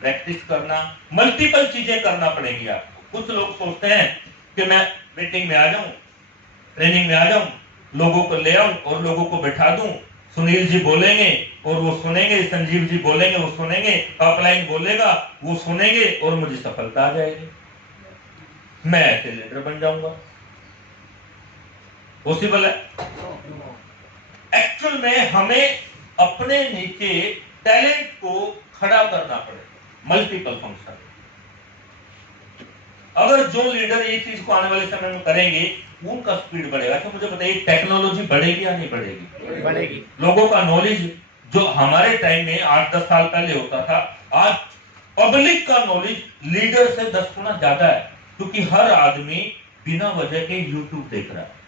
प्रैक्टिस करना, मल्टीपल चीजें करना पड़ेगी आपको। कुछ लोग सोचते हैं कि मैं मीटिंग में आ जाऊं, ट्रेनिंग में आ जाऊं, लोगों को ले आऊं और लोगों को बैठा दूं, सुनील जी बोलेंगे और वो सुनेंगे, संजीव जी बोलेंगे वो सुनेंगे, अपलाइन बोलेगा वो सुनेंगे और मुझे सफलता आ जाएगी, मैं ऐसे लीडर बन जाऊंगा। पॉसिबल है? एक्चुअल में हमें अपने नीचे टैलेंट को खड़ा करना पड़ेगा, मल्टीपल फंक्शन। अगर जो लीडर ये चीज को आने वाले समय में करेंगे उनका स्पीड बढ़ेगा। तो मुझे बताइए टेक्नोलॉजी बढ़ेगी या नहीं बढ़ेगी? बढ़ेगी। लोगों का नॉलेज जो हमारे टाइम में 8-10 साल पहले होता था, आज पब्लिक का नॉलेज लीडर से 10 गुना ज्यादा है, क्योंकि हर आदमी बिना वजह के यूट्यूब देख रहा है।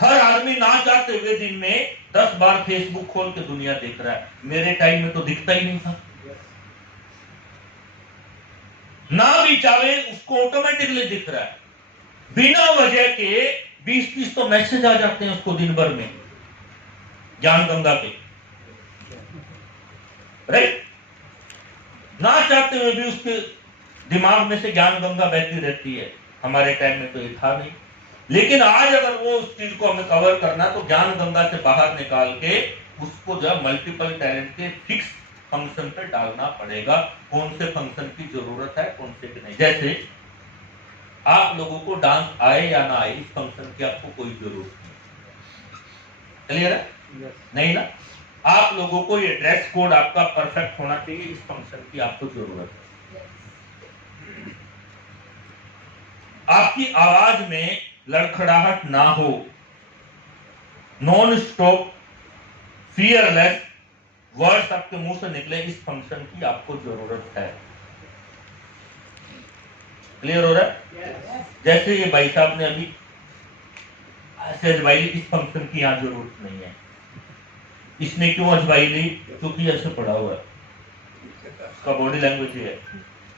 हर आदमी ना चाहते हुए दिन में 10 बार फेसबुक खोल के दुनिया देख रहा है। मेरे टाइम में तो दिखता ही नहीं था। ना भी चाहे उसको ऑटोमेटिकली दिख रहा है, बिना वजह के 20-30 तो मैसेज आ जाते हैं उसको दिन भर में, ज्ञान गंगा पे, राइट। ना चाहते हुए भी उसके दिमाग में से ज्ञान गंगा बहती रहती है। हमारे टाइम में तो ये था नहीं, लेकिन आज अगर वो उस चीज को हमें कवर करना तो ज्ञान गंगा से बाहर निकाल के उसको जो मल्टीपल टैलेंट के फिक्स फंक्शन पे डालना पड़ेगा। कौन से फंक्शन की जरूरत है, कौन से की नहीं। जैसे आप लोगों को डांस आए या ना आए, इस फंक्शन की आपको कोई जरूरत नहीं। क्लियर है? नहीं ना? आप लोगों को ये ड्रेस कोड आपका परफेक्ट होना चाहिए, इस फंक्शन की आपको जरूरत है। आपकी आवाज में लड़खड़ाहट ना हो, नॉन स्टॉप फियरलेस वर्ड्स आपके मुंह से निकले, इस फंक्शन की आपको जरूरत है। क्लियर हो रहा है? जैसे ये भाई साहब ने अभी ऐसे अजवाई ली, इस फंक्शन की यहां जरूरत नहीं है। इसने क्यों अजवाई ली? क्योंकि ऐसे पड़ा हुआ है, उसका बॉडी लैंग्वेज है।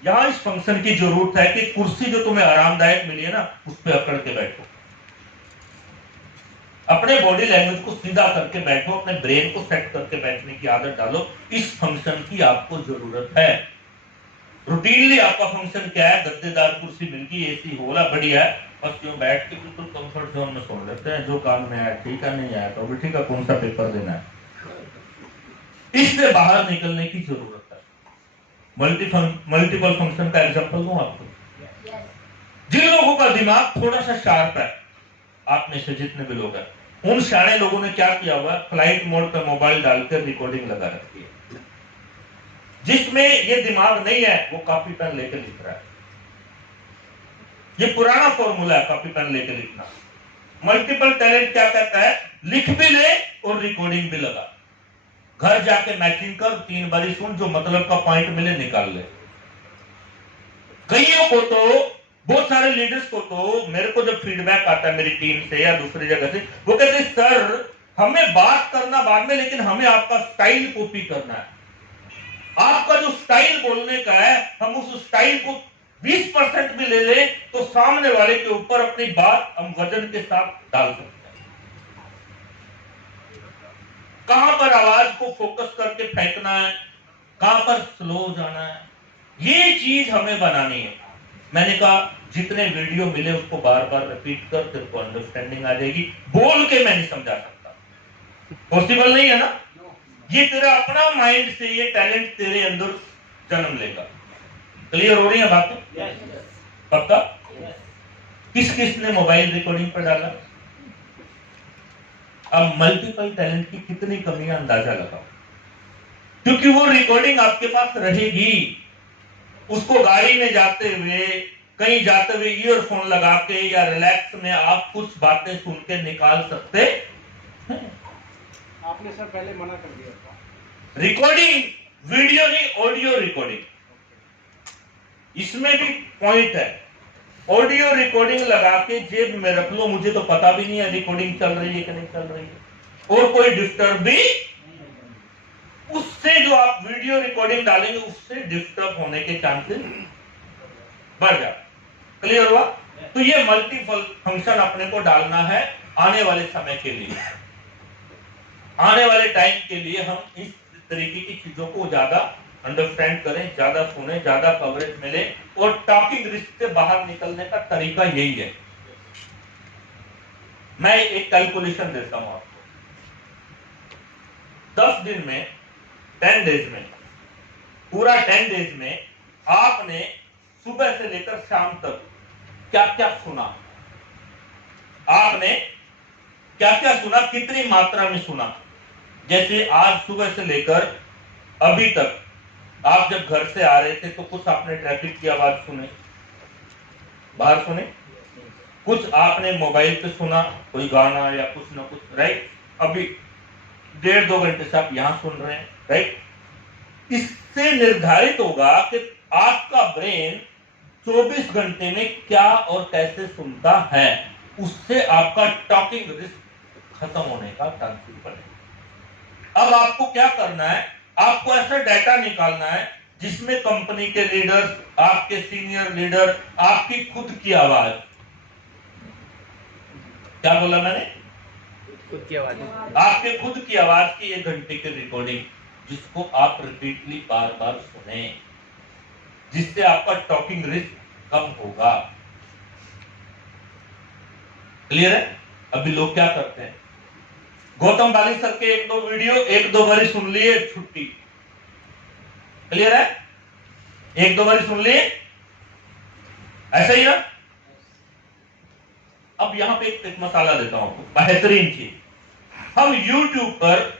यहां इस फंक्शन की जरूरत है कि कुर्सी जो तुम्हें आरामदायक मिली है ना, उस पर अकड़ के बैठो, अपने बॉडी लैंग्वेज को सीधा करके बैठो, अपने ब्रेन को सेट करके बैठने की आदत डालो। इस फंक्शन की आपको जरूरत है। रूटीनली आपका फंक्शन क्या है? गद्देदार कुर्सी मिल गई, एसी हो रहा, बढ़िया है, बस क्यों बैठ के बिल्कुल कंफर्ट जोन में सो लेते हैं। जो काम में आया ठीक है, नहीं आया तो भी ठीक है, कौन सा पेपर देना है। इससे बाहर निकलने की जरूरत है। मल्टीपल फंक्शन का एग्जांपल दूं आपको। जिन लोगों का दिमाग थोड़ा सा शार्प है, आप में से जितने भी लोग हैं, उन सारे लोगों ने क्या किया हुआ, फ्लाइट मोड पे मोबाइल डालकर रिकॉर्डिंग लगा रखी है। जिसमें ये दिमाग नहीं है वो कॉपी पेन लेकर लिख रहा है। ये पुराना फॉर्मूला है, कॉपी पेन लेकर लिखना। मल्टीपल टैलेंट क्या कहता है? लिख भी ले और रिकॉर्डिंग भी लगा, घर जाके मैचिंग कर, 3 बारी सुन, जो मतलब का पॉइंट मिले निकाल ले। कईयों को तो, बहुत सारे लीडर्स को तो मेरे को जब फीडबैक आता है मेरी टीम से या दूसरी जगह से, वो कहते हैं सर हमें बात करना बाद में, लेकिन हमें आपका स्टाइल कॉपी करना है। आपका जो स्टाइल बोलने का है, हम उस स्टाइल को 20% भी ले लें तो सामने वाले के ऊपर अपनी बात हम वजन के साथ डाल सकते हैं। कहां पर आवाज को फोकस करके फेंकना है, कहां पर स्लो जाना है, ये चीज हमें बनानी है। मैंने कहा जितने वीडियो मिले उसको बार बार रिपीट कर, तेरे को अंडरस्टैंडिंग आ जाएगी। बोल के मैं नहीं समझा सकता, पॉसिबल नहीं है ना। ये तेरा अपना माइंड से ये टैलेंट तेरे अंदर जन्म लेगा। क्लियर हो रही है बातें? पक्का? किस किस ने मोबाइल रिकॉर्डिंग पर डाला? अब मल्टीपल टैलेंट की कितनी कमियां अंदाजा लगाओ, क्योंकि वो रिकॉर्डिंग आपके पास रहेगी। उसको गाड़ी में जाते हुए, कहीं जाते हुए ईयरफोन लगा के या रिलैक्स में आप कुछ बातें सुन के निकाल सकते हैं। आपने सर पहले मना कर दिया था। रिकॉर्डिंग वीडियो नहीं, ऑडियो रिकॉर्डिंग, इसमें भी पॉइंट है। ऑडियो रिकॉर्डिंग लगा के जेब में रख लो, मुझे तो पता भी नहीं है रिकॉर्डिंग चल रही है कि नहीं चल रही है, और कोई डिस्टर्ब भी, उससे जो आप वीडियो वीडियो रिकॉर्डिंग डालेंगे उससे डिस्टर्ब होने के चांसेस बढ़ जाते। क्लियर हुआ? तो ये मल्टीपल फंक्शन अपने को डालना है आने वाले समय के लिए, आने वाले टाइम के लिए हम इस तरीके की चीजों को ज्यादा अंडरस्टैंड करें, ज्यादा सुने, ज्यादा कवरेज मिले और टॉकिंग रिस्क से बाहर निकलने का तरीका यही है। मैं एक कैलकुलेशन देता हूं आपको। 10 दिन में, 10 डेज में, पूरा 10 डेज में आपने सुबह से लेकर शाम तक क्या क्या सुना, आपने क्या क्या सुना, कितनी मात्रा में सुना। जैसे आज सुबह से लेकर अभी तक आप जब घर से आ रहे थे तो कुछ आपने ट्रैफिक की आवाज सुने, बाहर सुने, कुछ आपने मोबाइल पे सुना, कोई गाना या कुछ ना कुछ, राइट। अभी 1.5-2 घंटे से आप यहां सुन रहे हैं, राइट। इससे निर्धारित होगा कि आपका ब्रेन 24 घंटे में क्या और कैसे सुनता है, उससे आपका टॉकिंग रिस्क खत्म होने का चांसेस बढ़ेगा। अब आपको क्या करना है, आपको ऐसा डाटा निकालना है जिसमें कंपनी के लीडर्स, आपके सीनियर लीडर, आपकी खुद की आवाज, क्या बोला मैंने, खुद की आवाज, आपके खुद की आवाज की 1 घंटे की रिकॉर्डिंग, जिसको आप रिपीटली बार बार सुने, जिससे आपका टॉकिंग रिस्क कम होगा। क्लियर है? अभी लोग क्या करते हैं, गौतम बाली सर के 1-2 वीडियो 1-2 बारी सुन लिए, छुट्टी। क्लियर है? 1-2 बारी सुन लिए, ऐसा ही ना। अब यहां पे एक मसाला देता हूं आपको, बेहतरीन चीज। हम YouTube पर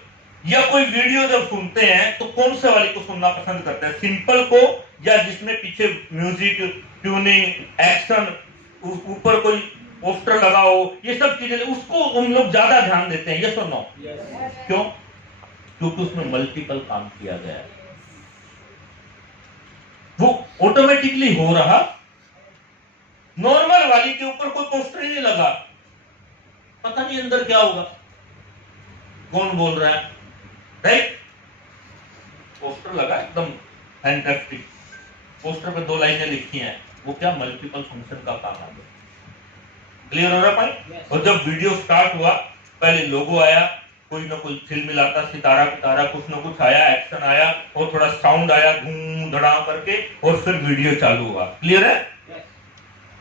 या कोई वीडियो जब सुनते हैं तो कौन से वाली को सुनना पसंद करते हैं, सिंपल को या जिसमें पीछे म्यूजिक, ट्यूनिंग, एक्शन, ऊपर कोई पोस्टर लगा हो, ये सब चीजें, उसको हम लोग ज्यादा ध्यान देते हैं, यस और नो? क्यों? क्योंकि उसमें मल्टीपल काम किया गया है, वो ऑटोमेटिकली हो रहा। नॉर्मल वाली के ऊपर कोई पोस्टर ही नहीं लगा, पता नहीं अंदर क्या होगा, कौन बोल रहा है, राइट। पोस्टर लगा एकदम फैंटास्टिक, पोस्टर पे 2 लाइनें लिखी हैं, वो क्या मल्टीपल फंक्शन का काम आ गया। क्लियर हो रहा भाई? और जब वीडियो स्टार्ट हुआ, पहले लोगो आया, कोई ना कोई फिल्म मिलाता, सितारा पितारा कुछ ना कुछ आया, एक्शन आया और थोड़ा साउंड आया धूम धड़ा करके, और फिर वीडियो चालू हुआ। क्लियर है?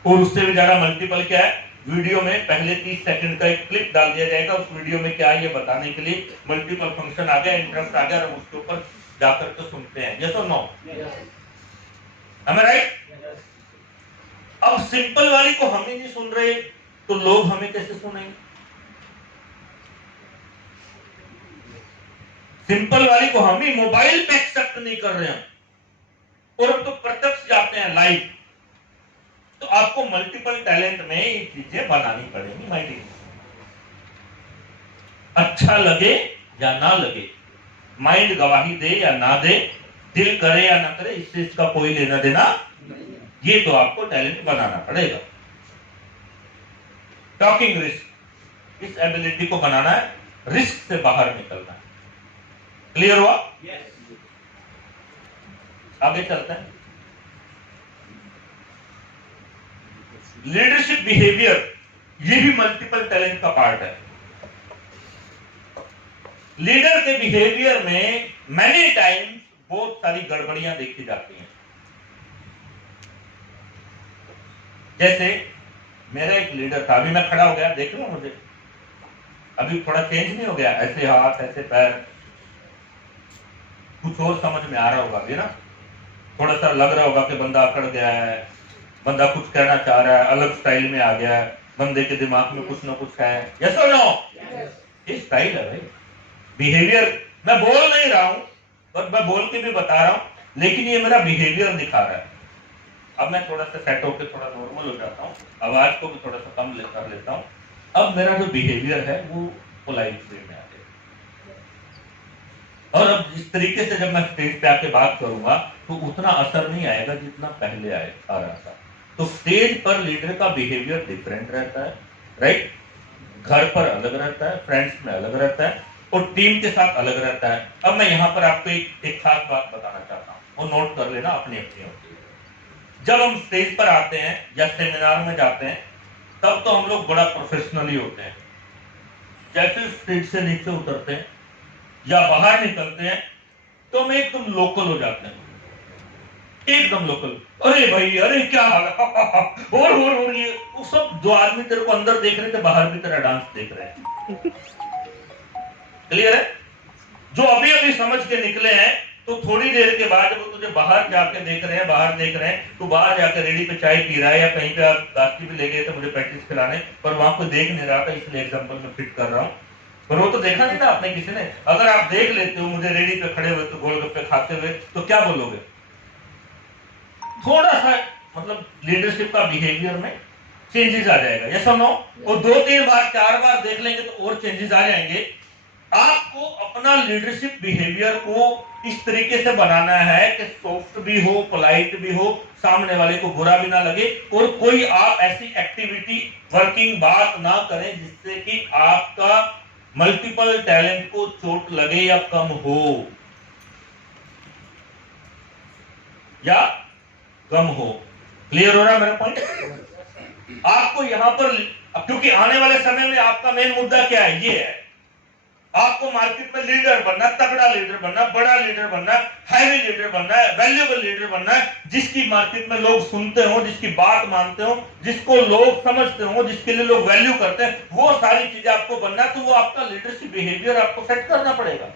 और उससे भी ज्यादा मल्टीपल क्या है, वीडियो में पहले 30 सेकंड का एक क्लिप डाल दिया जाएगा, उस वीडियो में क्या है ये बताने के लिए मल्टीपल फंक्शन आ गया, इंटरेस्ट आ गया, और उसके ऊपर जाकर के सुनते हैं, यस और नो? राइट? अब सिंपल वाली को हम ही नहीं सुन रहे तो लोग हमें कैसे सुनेंगे? सिंपल वाली को हम ही मोबाइल पे एक्सेप्ट नहीं कर रहे हैं और हम तो प्रत्यक्ष जाते हैं लाइव। तो आपको मल्टीपल टैलेंट में ये चीजें बनानी पड़ेंगी माय डियर। अच्छा लगे या ना लगे, माइंड गवाही दे या ना दे, दिल करे या ना करे, इससे इसका कोई लेना देना, ये तो आपको टैलेंट बनाना पड़ेगा। टॉकिंग रिस्क, इस एबिलिटी को बनाना है, रिस्क से बाहर निकलना है। क्लियर हुआ? आगे चलते हैं। लीडरशिप बिहेवियर, ये भी मल्टीपल टैलेंट का पार्ट है। लीडर के बिहेवियर में मैनी टाइम्स बहुत सारी गड़बड़ियां देखी जाती हैं। जैसे मेरा एक लीडर था, अभी मैं खड़ा हो गया, देख लो मुझे, अभी थोड़ा चेंज नहीं हो गया, ऐसे हाथ ऐसे पैर, कुछ और समझ में आ रहा होगा अभी ना, थोड़ा सा लग रहा होगा कि बंदा अकड़ गया है, बंदा कुछ कहना चाह रहा है, अलग स्टाइल में आ गया है, बंदे के दिमाग में कुछ ना कुछ है, यस और नो? ये स्टाइल है भाई, बिहेवियर। मैं बोल नहीं रहा हूं, पर मैं बोल के भी बता रहा हूं, लेकिन ये मेरा बिहेवियर दिखा रहा है। अब मैं थोड़ा सा सेट होकर थोड़ा नॉर्मल हो जाता हूँ, आवाज को भी थोड़ा सा कम कर लेता हूँ। अब मेरा जो बिहेवियर है वो पोलाइट वे में आ गया। और अब इस तरीके से जब मैं स्टेज पे आके बात करूंगा तो उतना असर नहीं आएगा जितना पहले आ रहा था। तो स्टेज पर लीडर का बिहेवियर डिफरेंट रहता है, राइट? घर पर अलग रहता है, फ्रेंड्स में अलग रहता है, और टीम के साथ अलग रहता है। अब मैं यहाँ पर आपको एक खास बात बताना चाहता हूँ, वो नोट कर लेना अपनी अपनी होती है। जब हम स्टेज पर आते हैं या सेमिनार में जाते हैं तब तो हम लोग बड़ा प्रोफेशनली होते हैं। जैसे स्टेज से नीचे उतरते हैं या बाहर निकलते हैं तो हम एकदम लोकल हो जाते हैं, एकदम लोकल। अरे भाई, अरे क्या हाल है और ये वो सब जो आदमी तेरे को अंदर देख रहे थे बाहर भी तेरा डांस देख रहे हैं। क्लियर है? जो अभी अभी समझ के निकले हैं तो थोड़ी देर के बाद वो तुझे बाहर जाके देख रहे हैं, तो बाहर जाकर रेडी पे चाय पी रहा है या कहीं पे आप बाकी भी ले गए थे मुझे प्रैक्टिस खिलाने, पर वहां कोई देख नहीं रहा था, इसलिए एग्जांपल में फिट कर रहा हूं। पर वो तो देखा नहीं ना आपने किसी ने। अगर आप देख लेते हो मुझे रेडी पे खड़े हुए तो गोलगप्पे खाते हुए, तो क्या बोलोगे? थोड़ा सा मतलब लीडरशिप का बिहेवियर में चेंजेस आ जाएगा, यस और नो? और 2-3 बार 4 बार देख लेंगे तो और चेंजेस आ जाएंगे। आपको अपना लीडरशिप बिहेवियर को इस तरीके से बनाना है कि सॉफ्ट भी हो, पोलाइट भी हो, सामने वाले को बुरा भी ना लगे, और कोई आप ऐसी एक्टिविटी वर्किंग बात ना करें जिससे कि आपका मल्टीपल टैलेंट को चोट लगे या कम हो या कम हो। क्लियर हो रहा है मेरा पॉइंट? आपको यहां पर, क्योंकि आने वाले समय में आपका मेन मुद्दा क्या है, ये है आपको मार्केट में लीडर बनना, तगड़ा लीडर बनना, बड़ा लीडर बनना, हैवी लीडर बनना है, वैल्यूएबल लीडर बनना है, जिसकी मार्केट में लोग सुनते हो, जिसकी बात मानते हो, जिसको लोग समझते हो, जिसके लिए लोग वैल्यू करते हैं, वो सारी चीजें आपको बनना है। तो वो आपका लीडरशिप बिहेवियर आपको सेट करना पड़ेगा,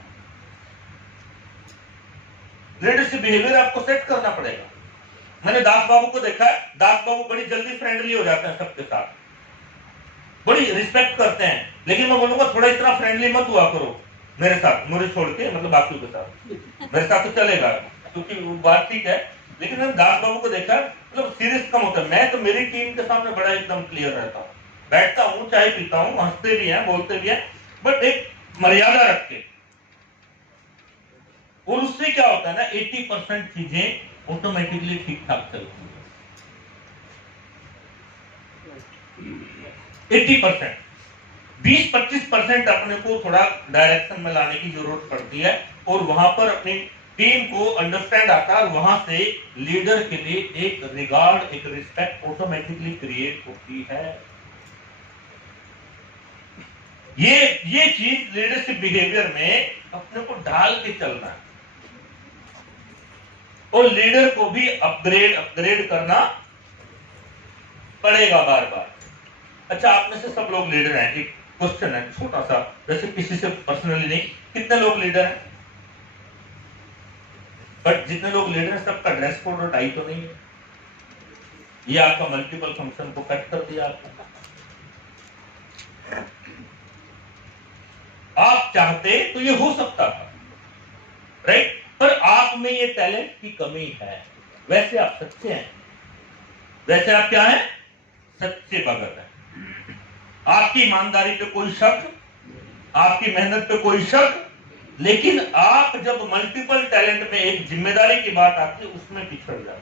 लीडरशिप बिहेवियर आपको सेट करना पड़ेगा। मैंने दास बाबू को देखा है, दास बाबू बड़ी जल्दी फ्रेंडली हो जाते हैं सबके साथ, बड़ी रिस्पेक्ट करते हैं, लेकिन मैं बोलूंगा थोड़ा इतना फ्रेंडली मत हुआ करो मेरे साथ, मुझे छोड़ के, मतलब बाकी के साथ। मेरे साथ तो चलेगा क्योंकि बात ठीक है, लेकिन मैंने दास बाबू को देखा मतलब सीरियस कम होता है। मैं तो मेरी टीम के सामने बड़ा एकदम क्लियर रहता हूँ, बैठता हूँ, चाय पीता हूँ, हंसते भी हैं, बोलते भी हैं, बट एक मर्यादा रख के। और उससे क्या होता है ना, 80% चीजें ऑटोमेटिकली ठीक ठाक चलती है। 80%, 20-25% अपने को थोड़ा डायरेक्शन में लाने की जरूरत पड़ती है, और वहां पर अपनी टीम को अंडरस्टैंड आता है, और वहां से लीडर के लिए एक रिगार्ड, एक रिस्पेक्ट ऑटोमेटिकली क्रिएट होती है। ये चीज लीडरशिप बिहेवियर में अपने को डाल के चलना है, और लीडर को भी अपग्रेड करना पड़ेगा बार बार। अच्छा, आप में से सब लोग लीडर हैं, एक क्वेश्चन है छोटा सा, वैसे किसी से पर्सनली नहीं, कितने लोग लीडर हैं? बट जितने लोग लीडर हैं सबका ड्रेस कोड और टाई तो नहीं है। ये आपका मल्टीपल फंक्शन को कट कर दिया आपने। आप चाहते तो ये हो सकता था, राइट? पर आप में ये टैलेंट की कमी है। वैसे आप सच्चे हैं, वैसे आप क्या हैं? सच्चे भगत हैं। आपकी ईमानदारी पे कोई शक, आपकी मेहनत पे कोई शक, लेकिन आप जब मल्टीपल टैलेंट में एक जिम्मेदारी की बात आती है उसमें पिछड़ जाते।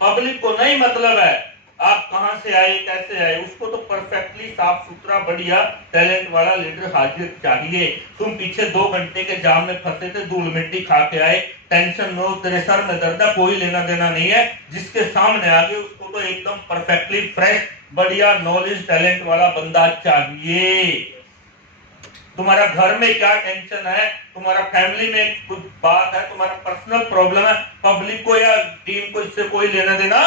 पब्लिक को नहीं मतलब है आप कहां से आए, कैसे आए, उसको तो परफेक्टली साफ सुथरा बढ़िया टैलेंट वाला लीडर हाजिर चाहिए। तुम पीछे 2 घंटे के जाम में फंसे थे, धूल मिट्टी खा के आए, टेंशन नो, तेरे सर में दर्द है, कोई लेना देना नहीं है। जिसके सामने आ गए उसको तो एकदम परफेक्टली फ्रेश, बढ़िया नॉलेज टैलेंट वाला बंदा चाहिए। तुम्हारा घर में क्या टेंशन है, तुम्हारा फैमिली में कुछ बात है, तुम्हारा पर्सनल प्रॉब्लम है, पब्लिक को या टीम को इससे कोई लेना देना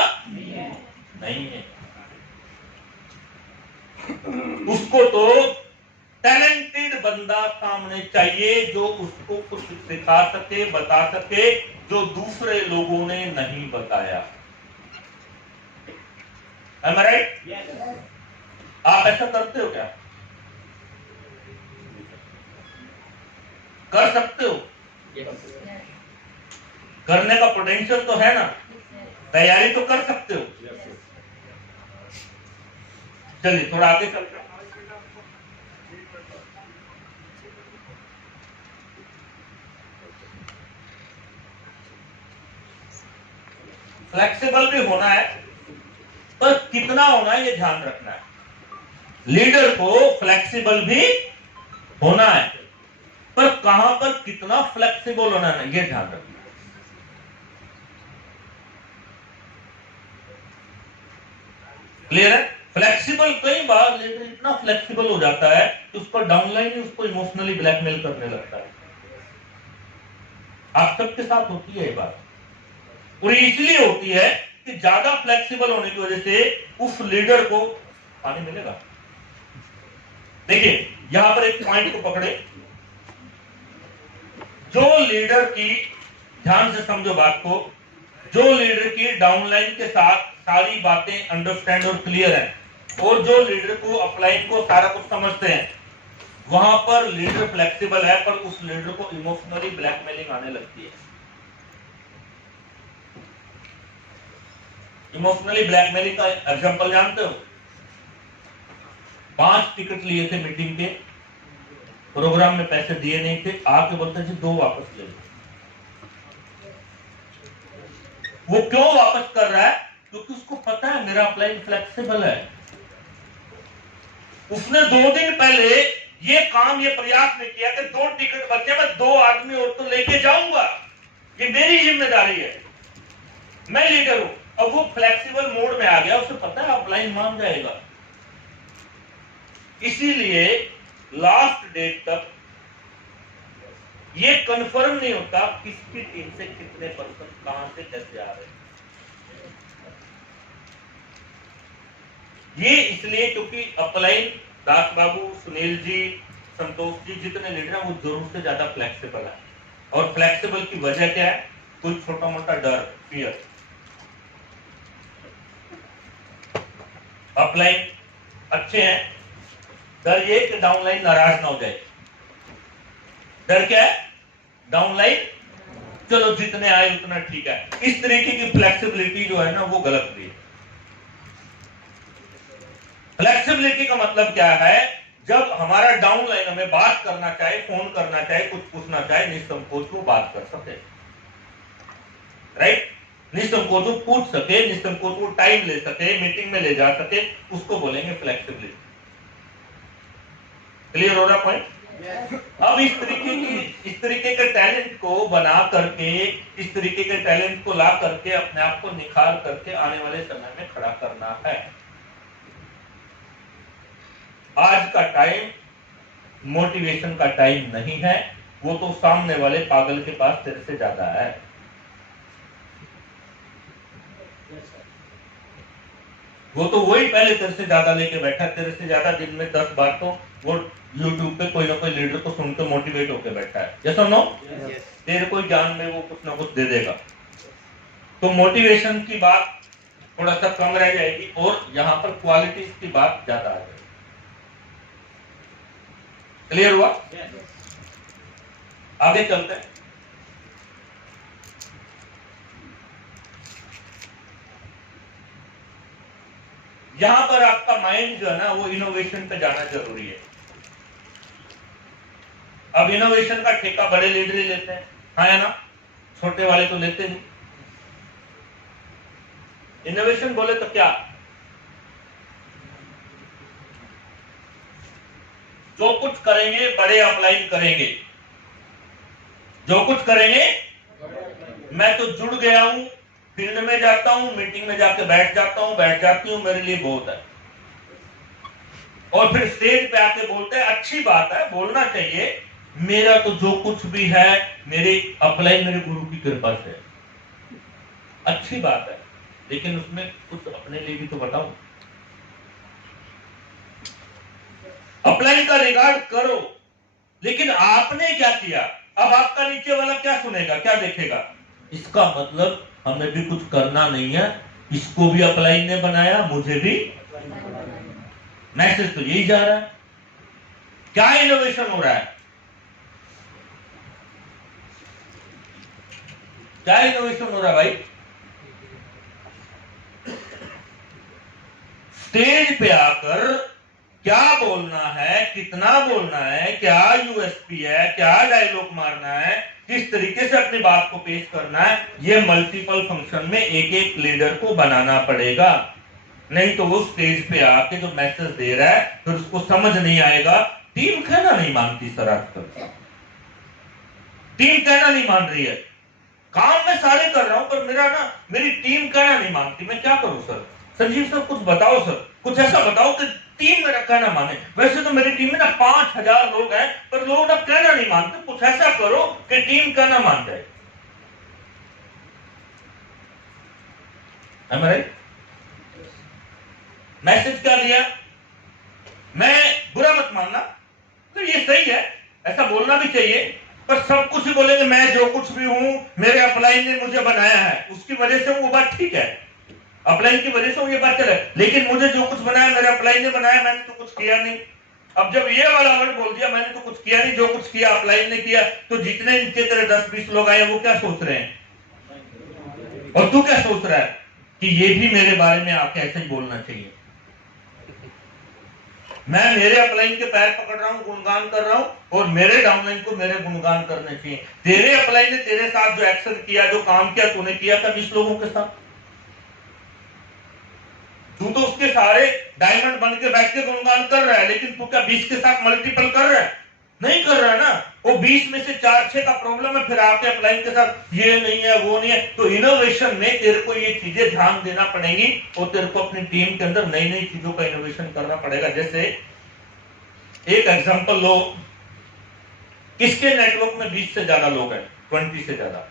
नहीं है। उसको तो टैलेंटेड बंदा सामने चाहिए जो उसको कुछ सिखा सके, बता सके, जो दूसरे लोगों ने नहीं बताया। Am I right? Yes. आप ऐसा करते हो क्या? कर सकते हो? yes. करने का पोटेंशियल तो है ना, तैयारी तो कर सकते हो। yes. चलिए थोड़ा आगे चलते हैं। फ्लेक्सिबल भी होना है, पर कितना होना है ये ध्यान रखना है। लीडर को फ्लेक्सिबल भी होना है, पर कहां पर कितना फ्लेक्सिबल होना है ये ध्यान रखना। क्लियर है? फ्लेक्सिबल, कई बार लीडर इतना फ्लेक्सिबल हो जाता है कि उसका डाउनलाइन ही उसको इमोशनली ब्लैकमेल करने लगता है। आप सबके साथ होती है ये बात, और इसलिए होती है कि ज्यादा फ्लेक्सिबल होने की वजह से उस लीडर को पानी मिलेगा। देखिए यहां पर एक पॉइंट को पकड़े, जो लीडर की, ध्यान से समझो बात को, जो लीडर की डाउनलाइन के साथ सारी बातें अंडरस्टैंड और क्लियर है, और जो लीडर को अपलाइन को सारा कुछ समझते हैं, वहां पर लीडर फ्लेक्सिबल है, पर उस लीडर को इमोशनली ब्लैकमेलिंग आने लगती है। इमोशनली ब्लैकमेलिंग का एग्जांपल जानते हो? 5 टिकट लिए थे मीटिंग के, प्रोग्राम में पैसे दिए नहीं थे, आके बोलते थे 2 वापस ले लो। वो क्यों वापस कर रहा है? क्योंकि उसको पता है मेरा अपलाइन फ्लेक्सिबल है। उसने 2 दिन पहले ये काम, ये प्रयास नहीं किया कि 2 टिकट बचे, मैं 2 आदमी और तो लेके जाऊंगा, ये मेरी जिम्मेदारी है, मैं लीडर हूं। अब वो फ्लेक्सिबल मोड में आ गया, उसे पता है अपलाइन मान जाएगा। इसीलिए लास्ट डेट तक ये कंफर्म नहीं होता किसकी टीम से कितने पर्सन कहां से कैसे आ रहे हैं। ये इसलिए क्योंकि अपलाइन, दास बाबू, सुनील जी, संतोष जी, जितने लीडर हैं वो जरूर से ज्यादा फ्लेक्सिबल है। और फ्लेक्सिबल की वजह क्या है? कोई छोटा मोटा डर, फियर। अपलाइन अच्छे हैं, डर ये कि डाउनलाइन नाराज ना हो जाए। डर क्या है? डाउनलाइन चलो जितने आए उतना ठीक है। इस तरीके की फ्लेक्सिबिलिटी जो है ना वो गलत भी है। फ्लेक्सिबिलिटी का मतलब क्या है? जब हमारा डाउनलाइन हमें बात करना चाहे, फोन करना चाहे, कुछ पूछना चाहे, निसंकोच वो बात कर सके, राइट? निसंकोच वो पूछ सके, निसंकोच वो टाइम ले सके, मीटिंग में ले जा सके, उसको बोलेंगे फ्लेक्सिबिलिटी। क्लियर हो रहा पॉइंट? अब इस तरीके के टैलेंट को बना करके, इस तरीके के टैलेंट को ला करके अपने आप को निखार करके आने वाले समय में खड़ा करना है। आज का टाइम मोटिवेशन का टाइम नहीं है, वो तो सामने वाले पागल के पास तेरे से ज्यादा है। वो तो वही पहले तेरे से ज्यादा लेके बैठा, तेरे से ज्यादा दिन में 10 बार तो वो YouTube पे कोई ना कोई लीडर को सुनकर मोटिवेट होकर बैठा है। यस और नो? तेरे कोई ज्ञान में वो कुछ ना कुछ दे देगा। तो मोटिवेशन की बात थोड़ा सा कम रह जाएगी और यहां पर क्वालिटीज की बात ज्यादा आ जाएगी। क्लियर हुआ? आगे चलते हैं। यहां पर आपका माइंड जो है ना वो इनोवेशन पे जाना जरूरी है। अब इनोवेशन का ठेका बड़े लीडर ही लेते हैं, हाँ या ना? छोटे वाले तो लेते नहीं। इनोवेशन बोले तो क्या? जो कुछ करेंगे बड़े अपलाइन करेंगे, जो कुछ करेंगे। मैं तो जुड़ गया हूं, फील्ड में जाता हूं, मीटिंग में जाके बैठ जाता हूं, बैठ जाती हूं, मेरे लिए बहुत है। और फिर स्टेज पे आके बोलते हैं, अच्छी बात है, बोलना चाहिए, मेरा तो जो कुछ भी है मेरी अपलाइन मेरे गुरु की कृपा से, अच्छी बात है, लेकिन उसमें कुछ अपने लिए भी तो बताओ। अपलाइन का रिगार्ड करो, लेकिन आपने क्या किया? अब आपका नीचे वाला क्या सुनेगा, क्या देखेगा? इसका मतलब हमें भी कुछ करना नहीं है, इसको भी अपलाइन ने बनाया, मुझे भी। मैसेज तो यही जा रहा है। क्या इनोवेशन हो रहा है? क्या इनोवेशन हो रहा है भाई? स्टेज पे आकर क्या बोलना है, कितना बोलना है, क्या यूएसपी है, क्या डायलॉग मारना है, किस तरीके से अपनी बात को पेश करना है, ये मल्टीपल फंक्शन में एक एक लीडर को बनाना पड़ेगा। नहीं तो वो स्टेज पे आके जो मैसेज दे रहा है फिर उसको समझ नहीं आएगा। टीम कहना नहीं मानती सर, आजकल टीम कहना नहीं मान रही है। काम मैं सारे कर रहा हूं पर मेरी टीम कहना नहीं मानती। मैं क्या करूं सर? संजीव सर कुछ बताओ सर, कुछ ऐसा बताओ कि टीम मेरा कहना माने। वैसे तो मेरी टीम में ना 5000 लोग हैं पर लोग ना कहना नहीं मानते। कुछ ऐसा करो कि टीम कहना मान जाए। मैसेज क्या दिया? मैं बुरा मत मानना, तो ये सही है, ऐसा बोलना भी चाहिए। पर सब कुछ ही बोलेंगे मैं जो कुछ भी हूं मेरे अपलाइन ने मुझे बनाया है, उसकी वजह से वो बात ठीक है, अपलाइन की वजह से वो ये बात चले। लेकिन मुझे जो कुछ बनाया मेरे अपलाइन ने बनाया, मैंने तो कुछ किया नहीं। अब जब ये वाला वर्ड बोल दिया मैंने तो कुछ किया नहीं, जो कुछ किया अपलाइन ने किया, तो जितने नीचे तेरे 10-20 लोग आए वो क्या सोच रहे हैं? और तू क्या सोच रहा है कि ये भी मेरे बारे में आके ऐसे ही बोलना चाहिए? मैं मेरे अपलाइन के पैर पकड़ रहा हूं, गुणगान कर रहा हूं, और मेरे डाउनलाइन को मेरे गुणगान करने चाहिए। तेरे अपलाइन ने तेरे साथ जो एक्शन किया, जो काम किया, तूने किया था 20 लोगों के साथ। तू तो उसके सारे डायमंड बन के बैठ के गुणगान कर रहा है, लेकिन तू क्या 20 के साथ मल्टीपल कर रहा है? नहीं कर रहा है ना। वो 20 में से 4-6 का प्रॉब्लम है, फिर आपके अपलाइन के साथ ये नहीं है वो नहीं है। तो इनोवेशन में तेरे को ये चीजें ध्यान देना पड़ेगी और तेरे को अपनी टीम के अंदर नई नई चीजों का इनोवेशन करना पड़ेगा। जैसे एक एग्जांपल लो, किसके नेटवर्क में 20 से ज्यादा लोग हैं, 20 से ज्यादा,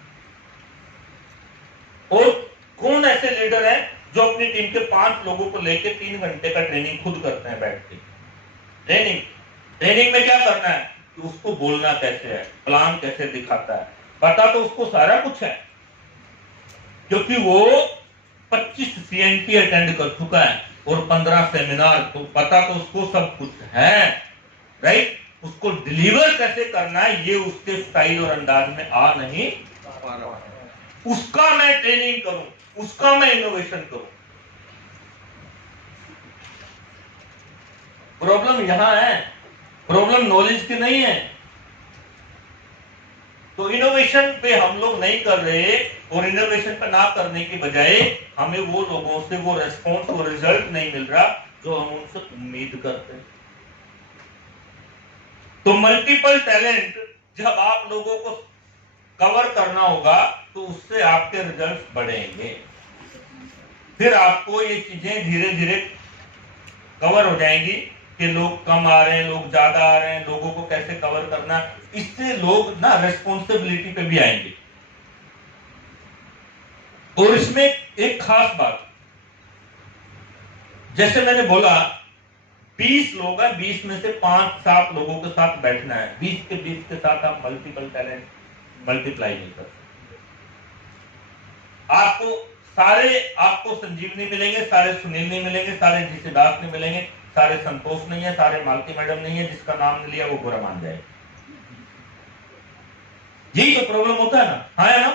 और कौन ऐसे लीडर हैं जो अपनी टीम के 5 लोगों को लेकर 3 घंटे का ट्रेनिंग खुद करते हैं बैठ के? ट्रेनिंग में क्या करना है कि उसको बोलना कैसे है, प्लान कैसे दिखाता है, पता तो उसको सारा कुछ है, क्योंकि वो 25 CNT अटेंड कर चुका है और 15 सेमिनार, तो पता तो उसको सब कुछ है, राइट? उसको डिलीवर कैसे करना है ये उसके स्टाइल और अंदाज में आ नहीं, उसका मैं ट्रेनिंग करूं, उसका मैं इनोवेशन करूं। प्रॉब्लम यहां है, प्रॉब्लम नॉलेज की नहीं है। तो इनोवेशन पे हम लोग नहीं कर रहे, और इनोवेशन पे ना करने की बजाय हमें वो लोगों से वो रेस्पॉन्स, वो रिजल्ट नहीं मिल रहा जो हम उनसे उम्मीद करते हैं। तो मल्टीपल टैलेंट जब आप लोगों को कवर करना होगा तो उससे आपके रिजल्ट्स बढ़ेंगे। फिर आपको ये चीजें धीरे धीरे कवर हो जाएंगी कि लोग कम आ रहे हैं, लोग ज्यादा आ रहे हैं, लोगों को कैसे कवर करना, इससे लोग ना रेस्पॉन्सिबिलिटी पे भी आएंगे। और इसमें एक खास बात, जैसे मैंने बोला 20 लोग हैं, 20 में से 5-7 लोगों के साथ बैठना है। 20 के साथ आप मल्टीपल टैलेंट मल्टीप्लाई नहीं कर सकते। आपको संजीव नहीं मिलेंगे, सारे सुनील नहीं मिलेंगे, सारे जीसी दास नहीं मिलेंगे, सारे संतोष नहीं है, सारे मालती मैडम नहीं है। जिसका नाम नहीं लिया वो बुरा मान जाए। यही तो प्रॉब्लम होता है ना, हाँ है ना?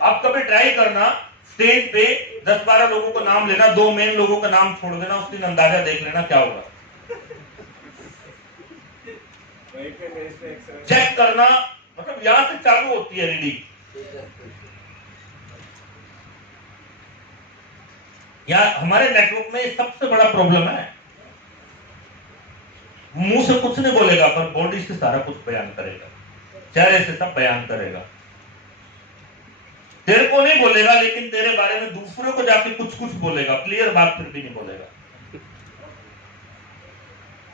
आप कभी ट्राई करना, स्टेज पे 10-12 लोगों का नाम लेना, 2 मेन लोगों का नाम छोड़ देना, उस दिन अंदाजा देख लेना क्या होगा। चेक करना, मतलब यहां से चालू होती है रीडिंग। यहाँ हमारे नेटवर्क में सबसे बड़ा प्रॉब्लम है, मुंह से कुछ नहीं बोलेगा पर बॉडी से सारा कुछ बयान करेगा, चेहरे से सब बयान करेगा। तेरे को नहीं बोलेगा लेकिन तेरे बारे में दूसरों को जाके कुछ बोलेगा, क्लियर बात फिर भी नहीं बोलेगा।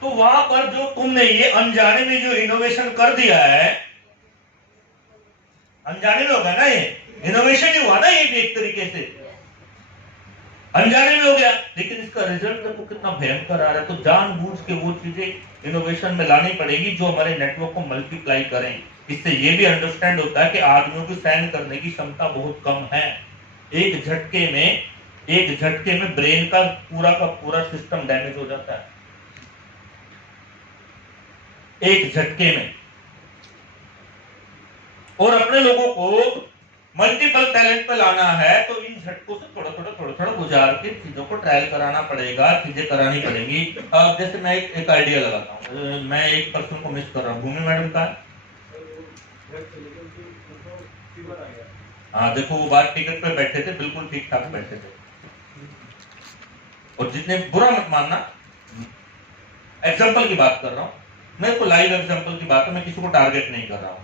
तो वहां पर जो तुमने ये अनजाने में जो इनोवेशन कर दिया है, अनजाने में होगा ना, ये इनोवेशन ही हुआ ना, ये भी एक तरीके से अनजाने में हो गया, लेकिन इसका रिजल्ट देखो कितना भयंकर आ रहा है। तो जानबूझ के वो चीजें इनोवेशन में लानी पड़ेगी जो हमारे नेटवर्क को मल्टीप्लाई करें। इससे ये भी अंडरस्टैंड होता है कि आदमियों की सहन करने की क्षमता बहुत कम है। एक झटके में ब्रेन का पूरा सिस्टम डैमेज हो जाता है, एक झटके में। और अपने लोगों को मल्टीपल टैलेंट पे लाना है तो इन झटकों से थोड़ा गुजार के चीजों को ट्रायल कराना पड़ेगा, चीजें करानी पड़ेंगी। अब जैसे मैं एक आइडिया लगाता हूँ, मैं एक पर्सन को मिस कर रहा हूँ, भूमि मैडम का, हाँ देखो वो बात टिकट पे बैठे थे, बिल्कुल ठीक ठाक बैठे थे। और जितने बुरा मत मानना, एग्जाम्पल की बात कर रहा हूं, मेरे को लाइव एग्जाम्पल की बात है, मैं किसी को टारगेट नहीं कर रहा हूं।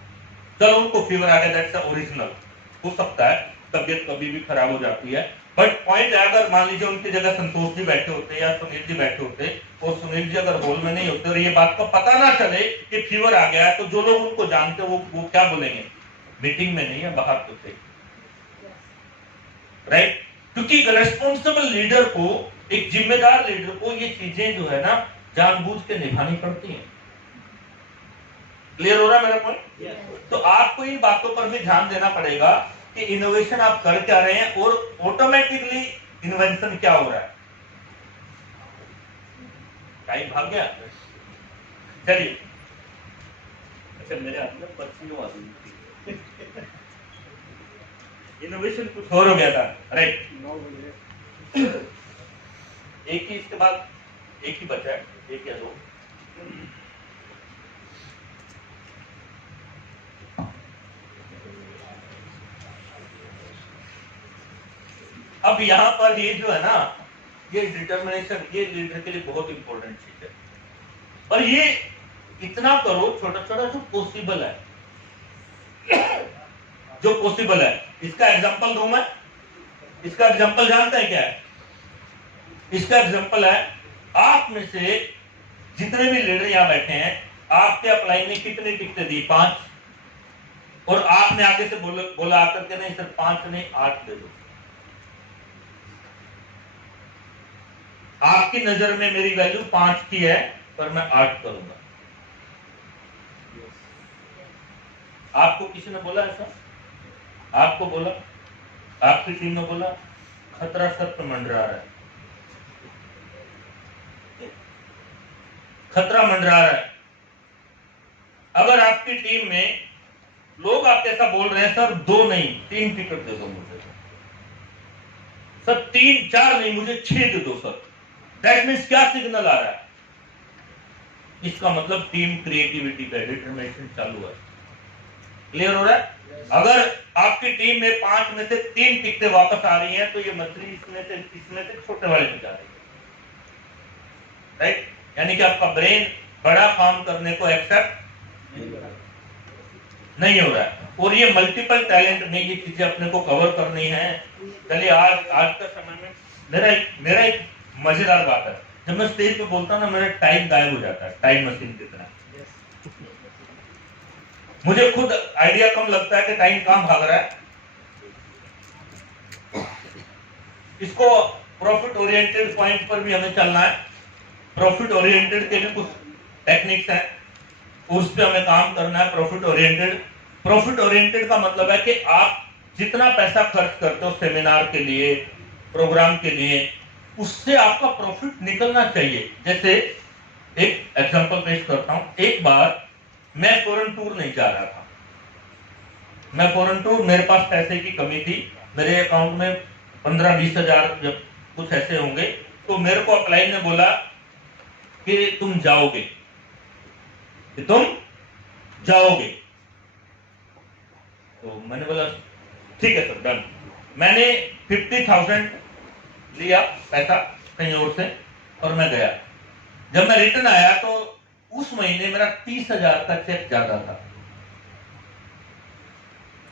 चलो उनको फीवर आ गया, दैट्स ओरिजिनल, हो सकता है, तबियत कभी भी खराब हो जाती है, बट पॉइंट है, अगर मान लीजिए उनकी जगह संतोष जी बैठे होते या सुनील जी बैठे होते और सुनील जी अगर हॉल में नहीं होते और ये बात का पता ना चले कि फीवर आ गया है, तो जो लोग उनको जानते वो क्या बोलेंगे? मीटिंग में नहीं है, बाहर तो थे, राइट? क्योंकि एक रेस्पॉन्सिबल लीडर को, एक जिम्मेदार लीडर को ये चीजें जो है ना जानबूझ के निभानी पड़ती हैं। क्लियर हो रहा है मेरा पॉइंट? तो आपको इन बातों पर भी ध्यान देना पड़ेगा कि इनोवेशन आप कर क्या रहे हैं और ऑटोमेटिकली इन्वेंशन क्या हो रहा है। टाइम भाग गया, चलिए। अच्छा, मेरे हाथ में पर्ची आ गई, इनोवेशन कुछ और हो गया था, राइट? एक ही, इसके बाद एक ही बचा है, एक या दो। अब यहां पर ये जो है ना, ये डिटर्मिनेशन, ये लीडर के लिए बहुत इंपॉर्टेंट चीज है। और ये इतना करो छोटा छोटा जो पॉसिबल है, जो पॉसिबल है। इसका एग्जांपल दूं मैं, इसका एग्जांपल जानते हैं क्या है? इसका एग्जांपल है, आप में से जितने भी लीडर यहां बैठे हैं, आपके अपलाइन ने कितनी टिकटें दी? 5। और आपने आगे से बोला आकर के नहीं सर 5 नहीं 8 दे दो। आपकी नजर में मेरी वैल्यू 5 की है, पर मैं 8 करूंगा। आपको किसी ने बोला ऐसा? आपको बोला? आपकी टीम ने बोला? खतरा सर पे मंडरा रहा है, खतरा मंडरा रहा है। अगर आपकी टीम में लोग आपके ऐसा बोल रहे हैं सर 2 नहीं 3 टिकट दे दो मुझे, सर 3 4 नहीं मुझे 6 दे दो सर, दैट मीन्स क्या सिग्नल आ रहा है? इसका मतलब टीम क्रिएटिविटी का डिटरमिनेशन चालू है। क्लियर हो रहा है? अगर आपकी टीम में 5 में से 3 टिकटें वापस आ रही हैं, तो ये मछली इसमें से छोटे वाले में जा रही है, राइट? यानी कि आपका ब्रेन बड़ा काम करने को एक्सेप्ट नहीं हो रहा है। और ये मल्टीपल टैलेंट में ये चीजें अपने को कवर करनी है। चलिए, आज का समय में मेरा एक मजेदार बात है, जब मैं स्टेज पे बोलता हूं ना, मेरा टाइम गायब हो जाता है, टाइम मशीन की तरह। मुझे खुद आइडिया कम लगता है कि टाइम कहां भाग रहा है। इसको प्रॉफिट ओरिएंटेड पॉइंट पर भी हमें चलना है। प्रॉफिट ओरिएंटेड के भी कुछ टेक्निक्स हैं, उस पर हमें काम करना है। प्रॉफिट ओरिएंटेड का मतलब है कि आप जितना पैसा खर्च करते हो सेमिनार के लिए, प्रोग्राम के लिए, उससे आपका प्रॉफिट निकलना चाहिए। जैसे एक एग्जांपल पेश करता हूं। एक बार मैं फॉरेन टूर नहीं जा रहा था, मैं फॉरेन टूर, मेरे पास पैसे की कमी थी, मेरे अकाउंट में 15-20 हजार जब कुछ ऐसे होंगे, तो मेरे को अपलाइन ने बोला कि तुम जाओगे, कि तुम जाओगे। तो मैंने बोला ठीक है सर, डन। मैंने 50,000 लिया पैसा कहीं और से और मैं गया। जब मैं रिटर्न आया तो उस महीने मेरा 30,000 का चेक ज्यादा था,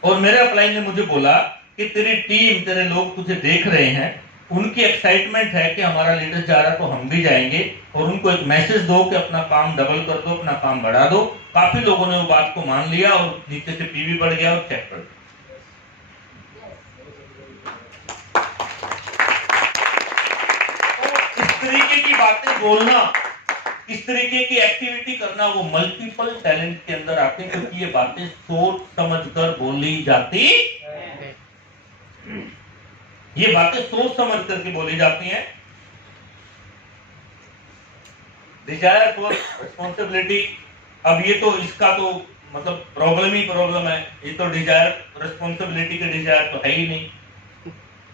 और मेरे अपलाइन ने मुझे बोला कि तेरी टीम, तेरे लोग तुझे देख रहे हैं, उनकी एक्साइटमेंट है कि हमारा लीडर जा रहा है तो हम भी जाएंगे, और उनको एक मैसेज दो कि अपना काम डबल कर दो, अपना काम बढ़ा दो। काफी लोगों ने वो बात को मान लिया और नीचे से पीवी बढ़ गया और चेक बढ़ गया। इस तरीके की बातें बोलना, इस तरीके की एक्टिविटी करना, वो मल्टीपल टैलेंट के अंदर आते हैं, क्योंकि ये बातें सोच समझ कर बोली जाती, ये बातें सोच समझ करके बोली जाती हैं। डिजायर फॉर रिस्पॉन्सिबिलिटी, अब ये तो इसका तो मतलब प्रॉब्लम ही प्रॉब्लम है। ये तो डिजायर, रिस्पॉन्सिबिलिटी के डिजायर तो है ही नहीं।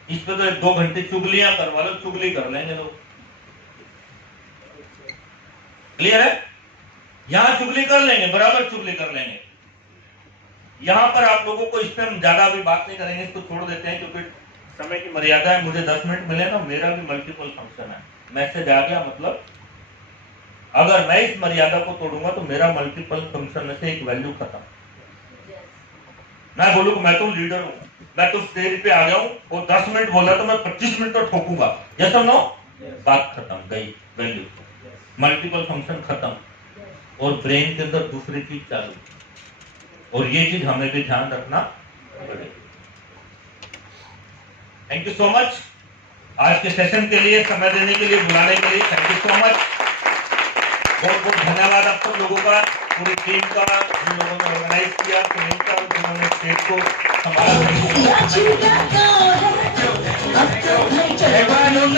इस पे तो 2 घंटे चुगलियां करवा लो, चुगली कर लेंगे लोग। क्लियर है? यहां चुगली कर लेंगे, बराबर चुगली कर लेंगे। यहां पर आप लोगों को, इस पे हम ज्यादा अभी बात नहीं करेंगे, इसको छोड़ देते हैं, क्योंकि समय की मर्यादा है, मुझे 10 मिनट मिले ना, मेरा भी मल्टीपल फंक्शन है। मैसेज आ गया मतलब अगर मैं इस मर्यादा को तोड़ूंगा तो मेरा मल्टीपल फंक्शन में से एक वैल्यू खत्म। मैं बोलूँ मैं तो लीडर हूं, मैं तो स्टेज पे आ गया हूं, वो 10 मिनट बोला तो मैं 25 मिनट तो ठोकूंगा, जैसा नो बात खत्म, गई वैल्यू, मल्टीपल फंक्शन खत्म, और ब्रेन के अंदर दूसरी चीज चालू। और ये चीज हमें भी ध्यान रखना पड़ेगा। थैंक यू सो मच आज के सेशन के लिए, समय देने के लिए, बुलाने के लिए थैंक यू सो मच। बहुत बहुत धन्यवाद आप सब लोगों का, पूरी टीम का, जिन लोगों ने ऑर्गेनाइज किया, सुनील का, जिन्होंने स्टेज को संभाला। एक बार नोट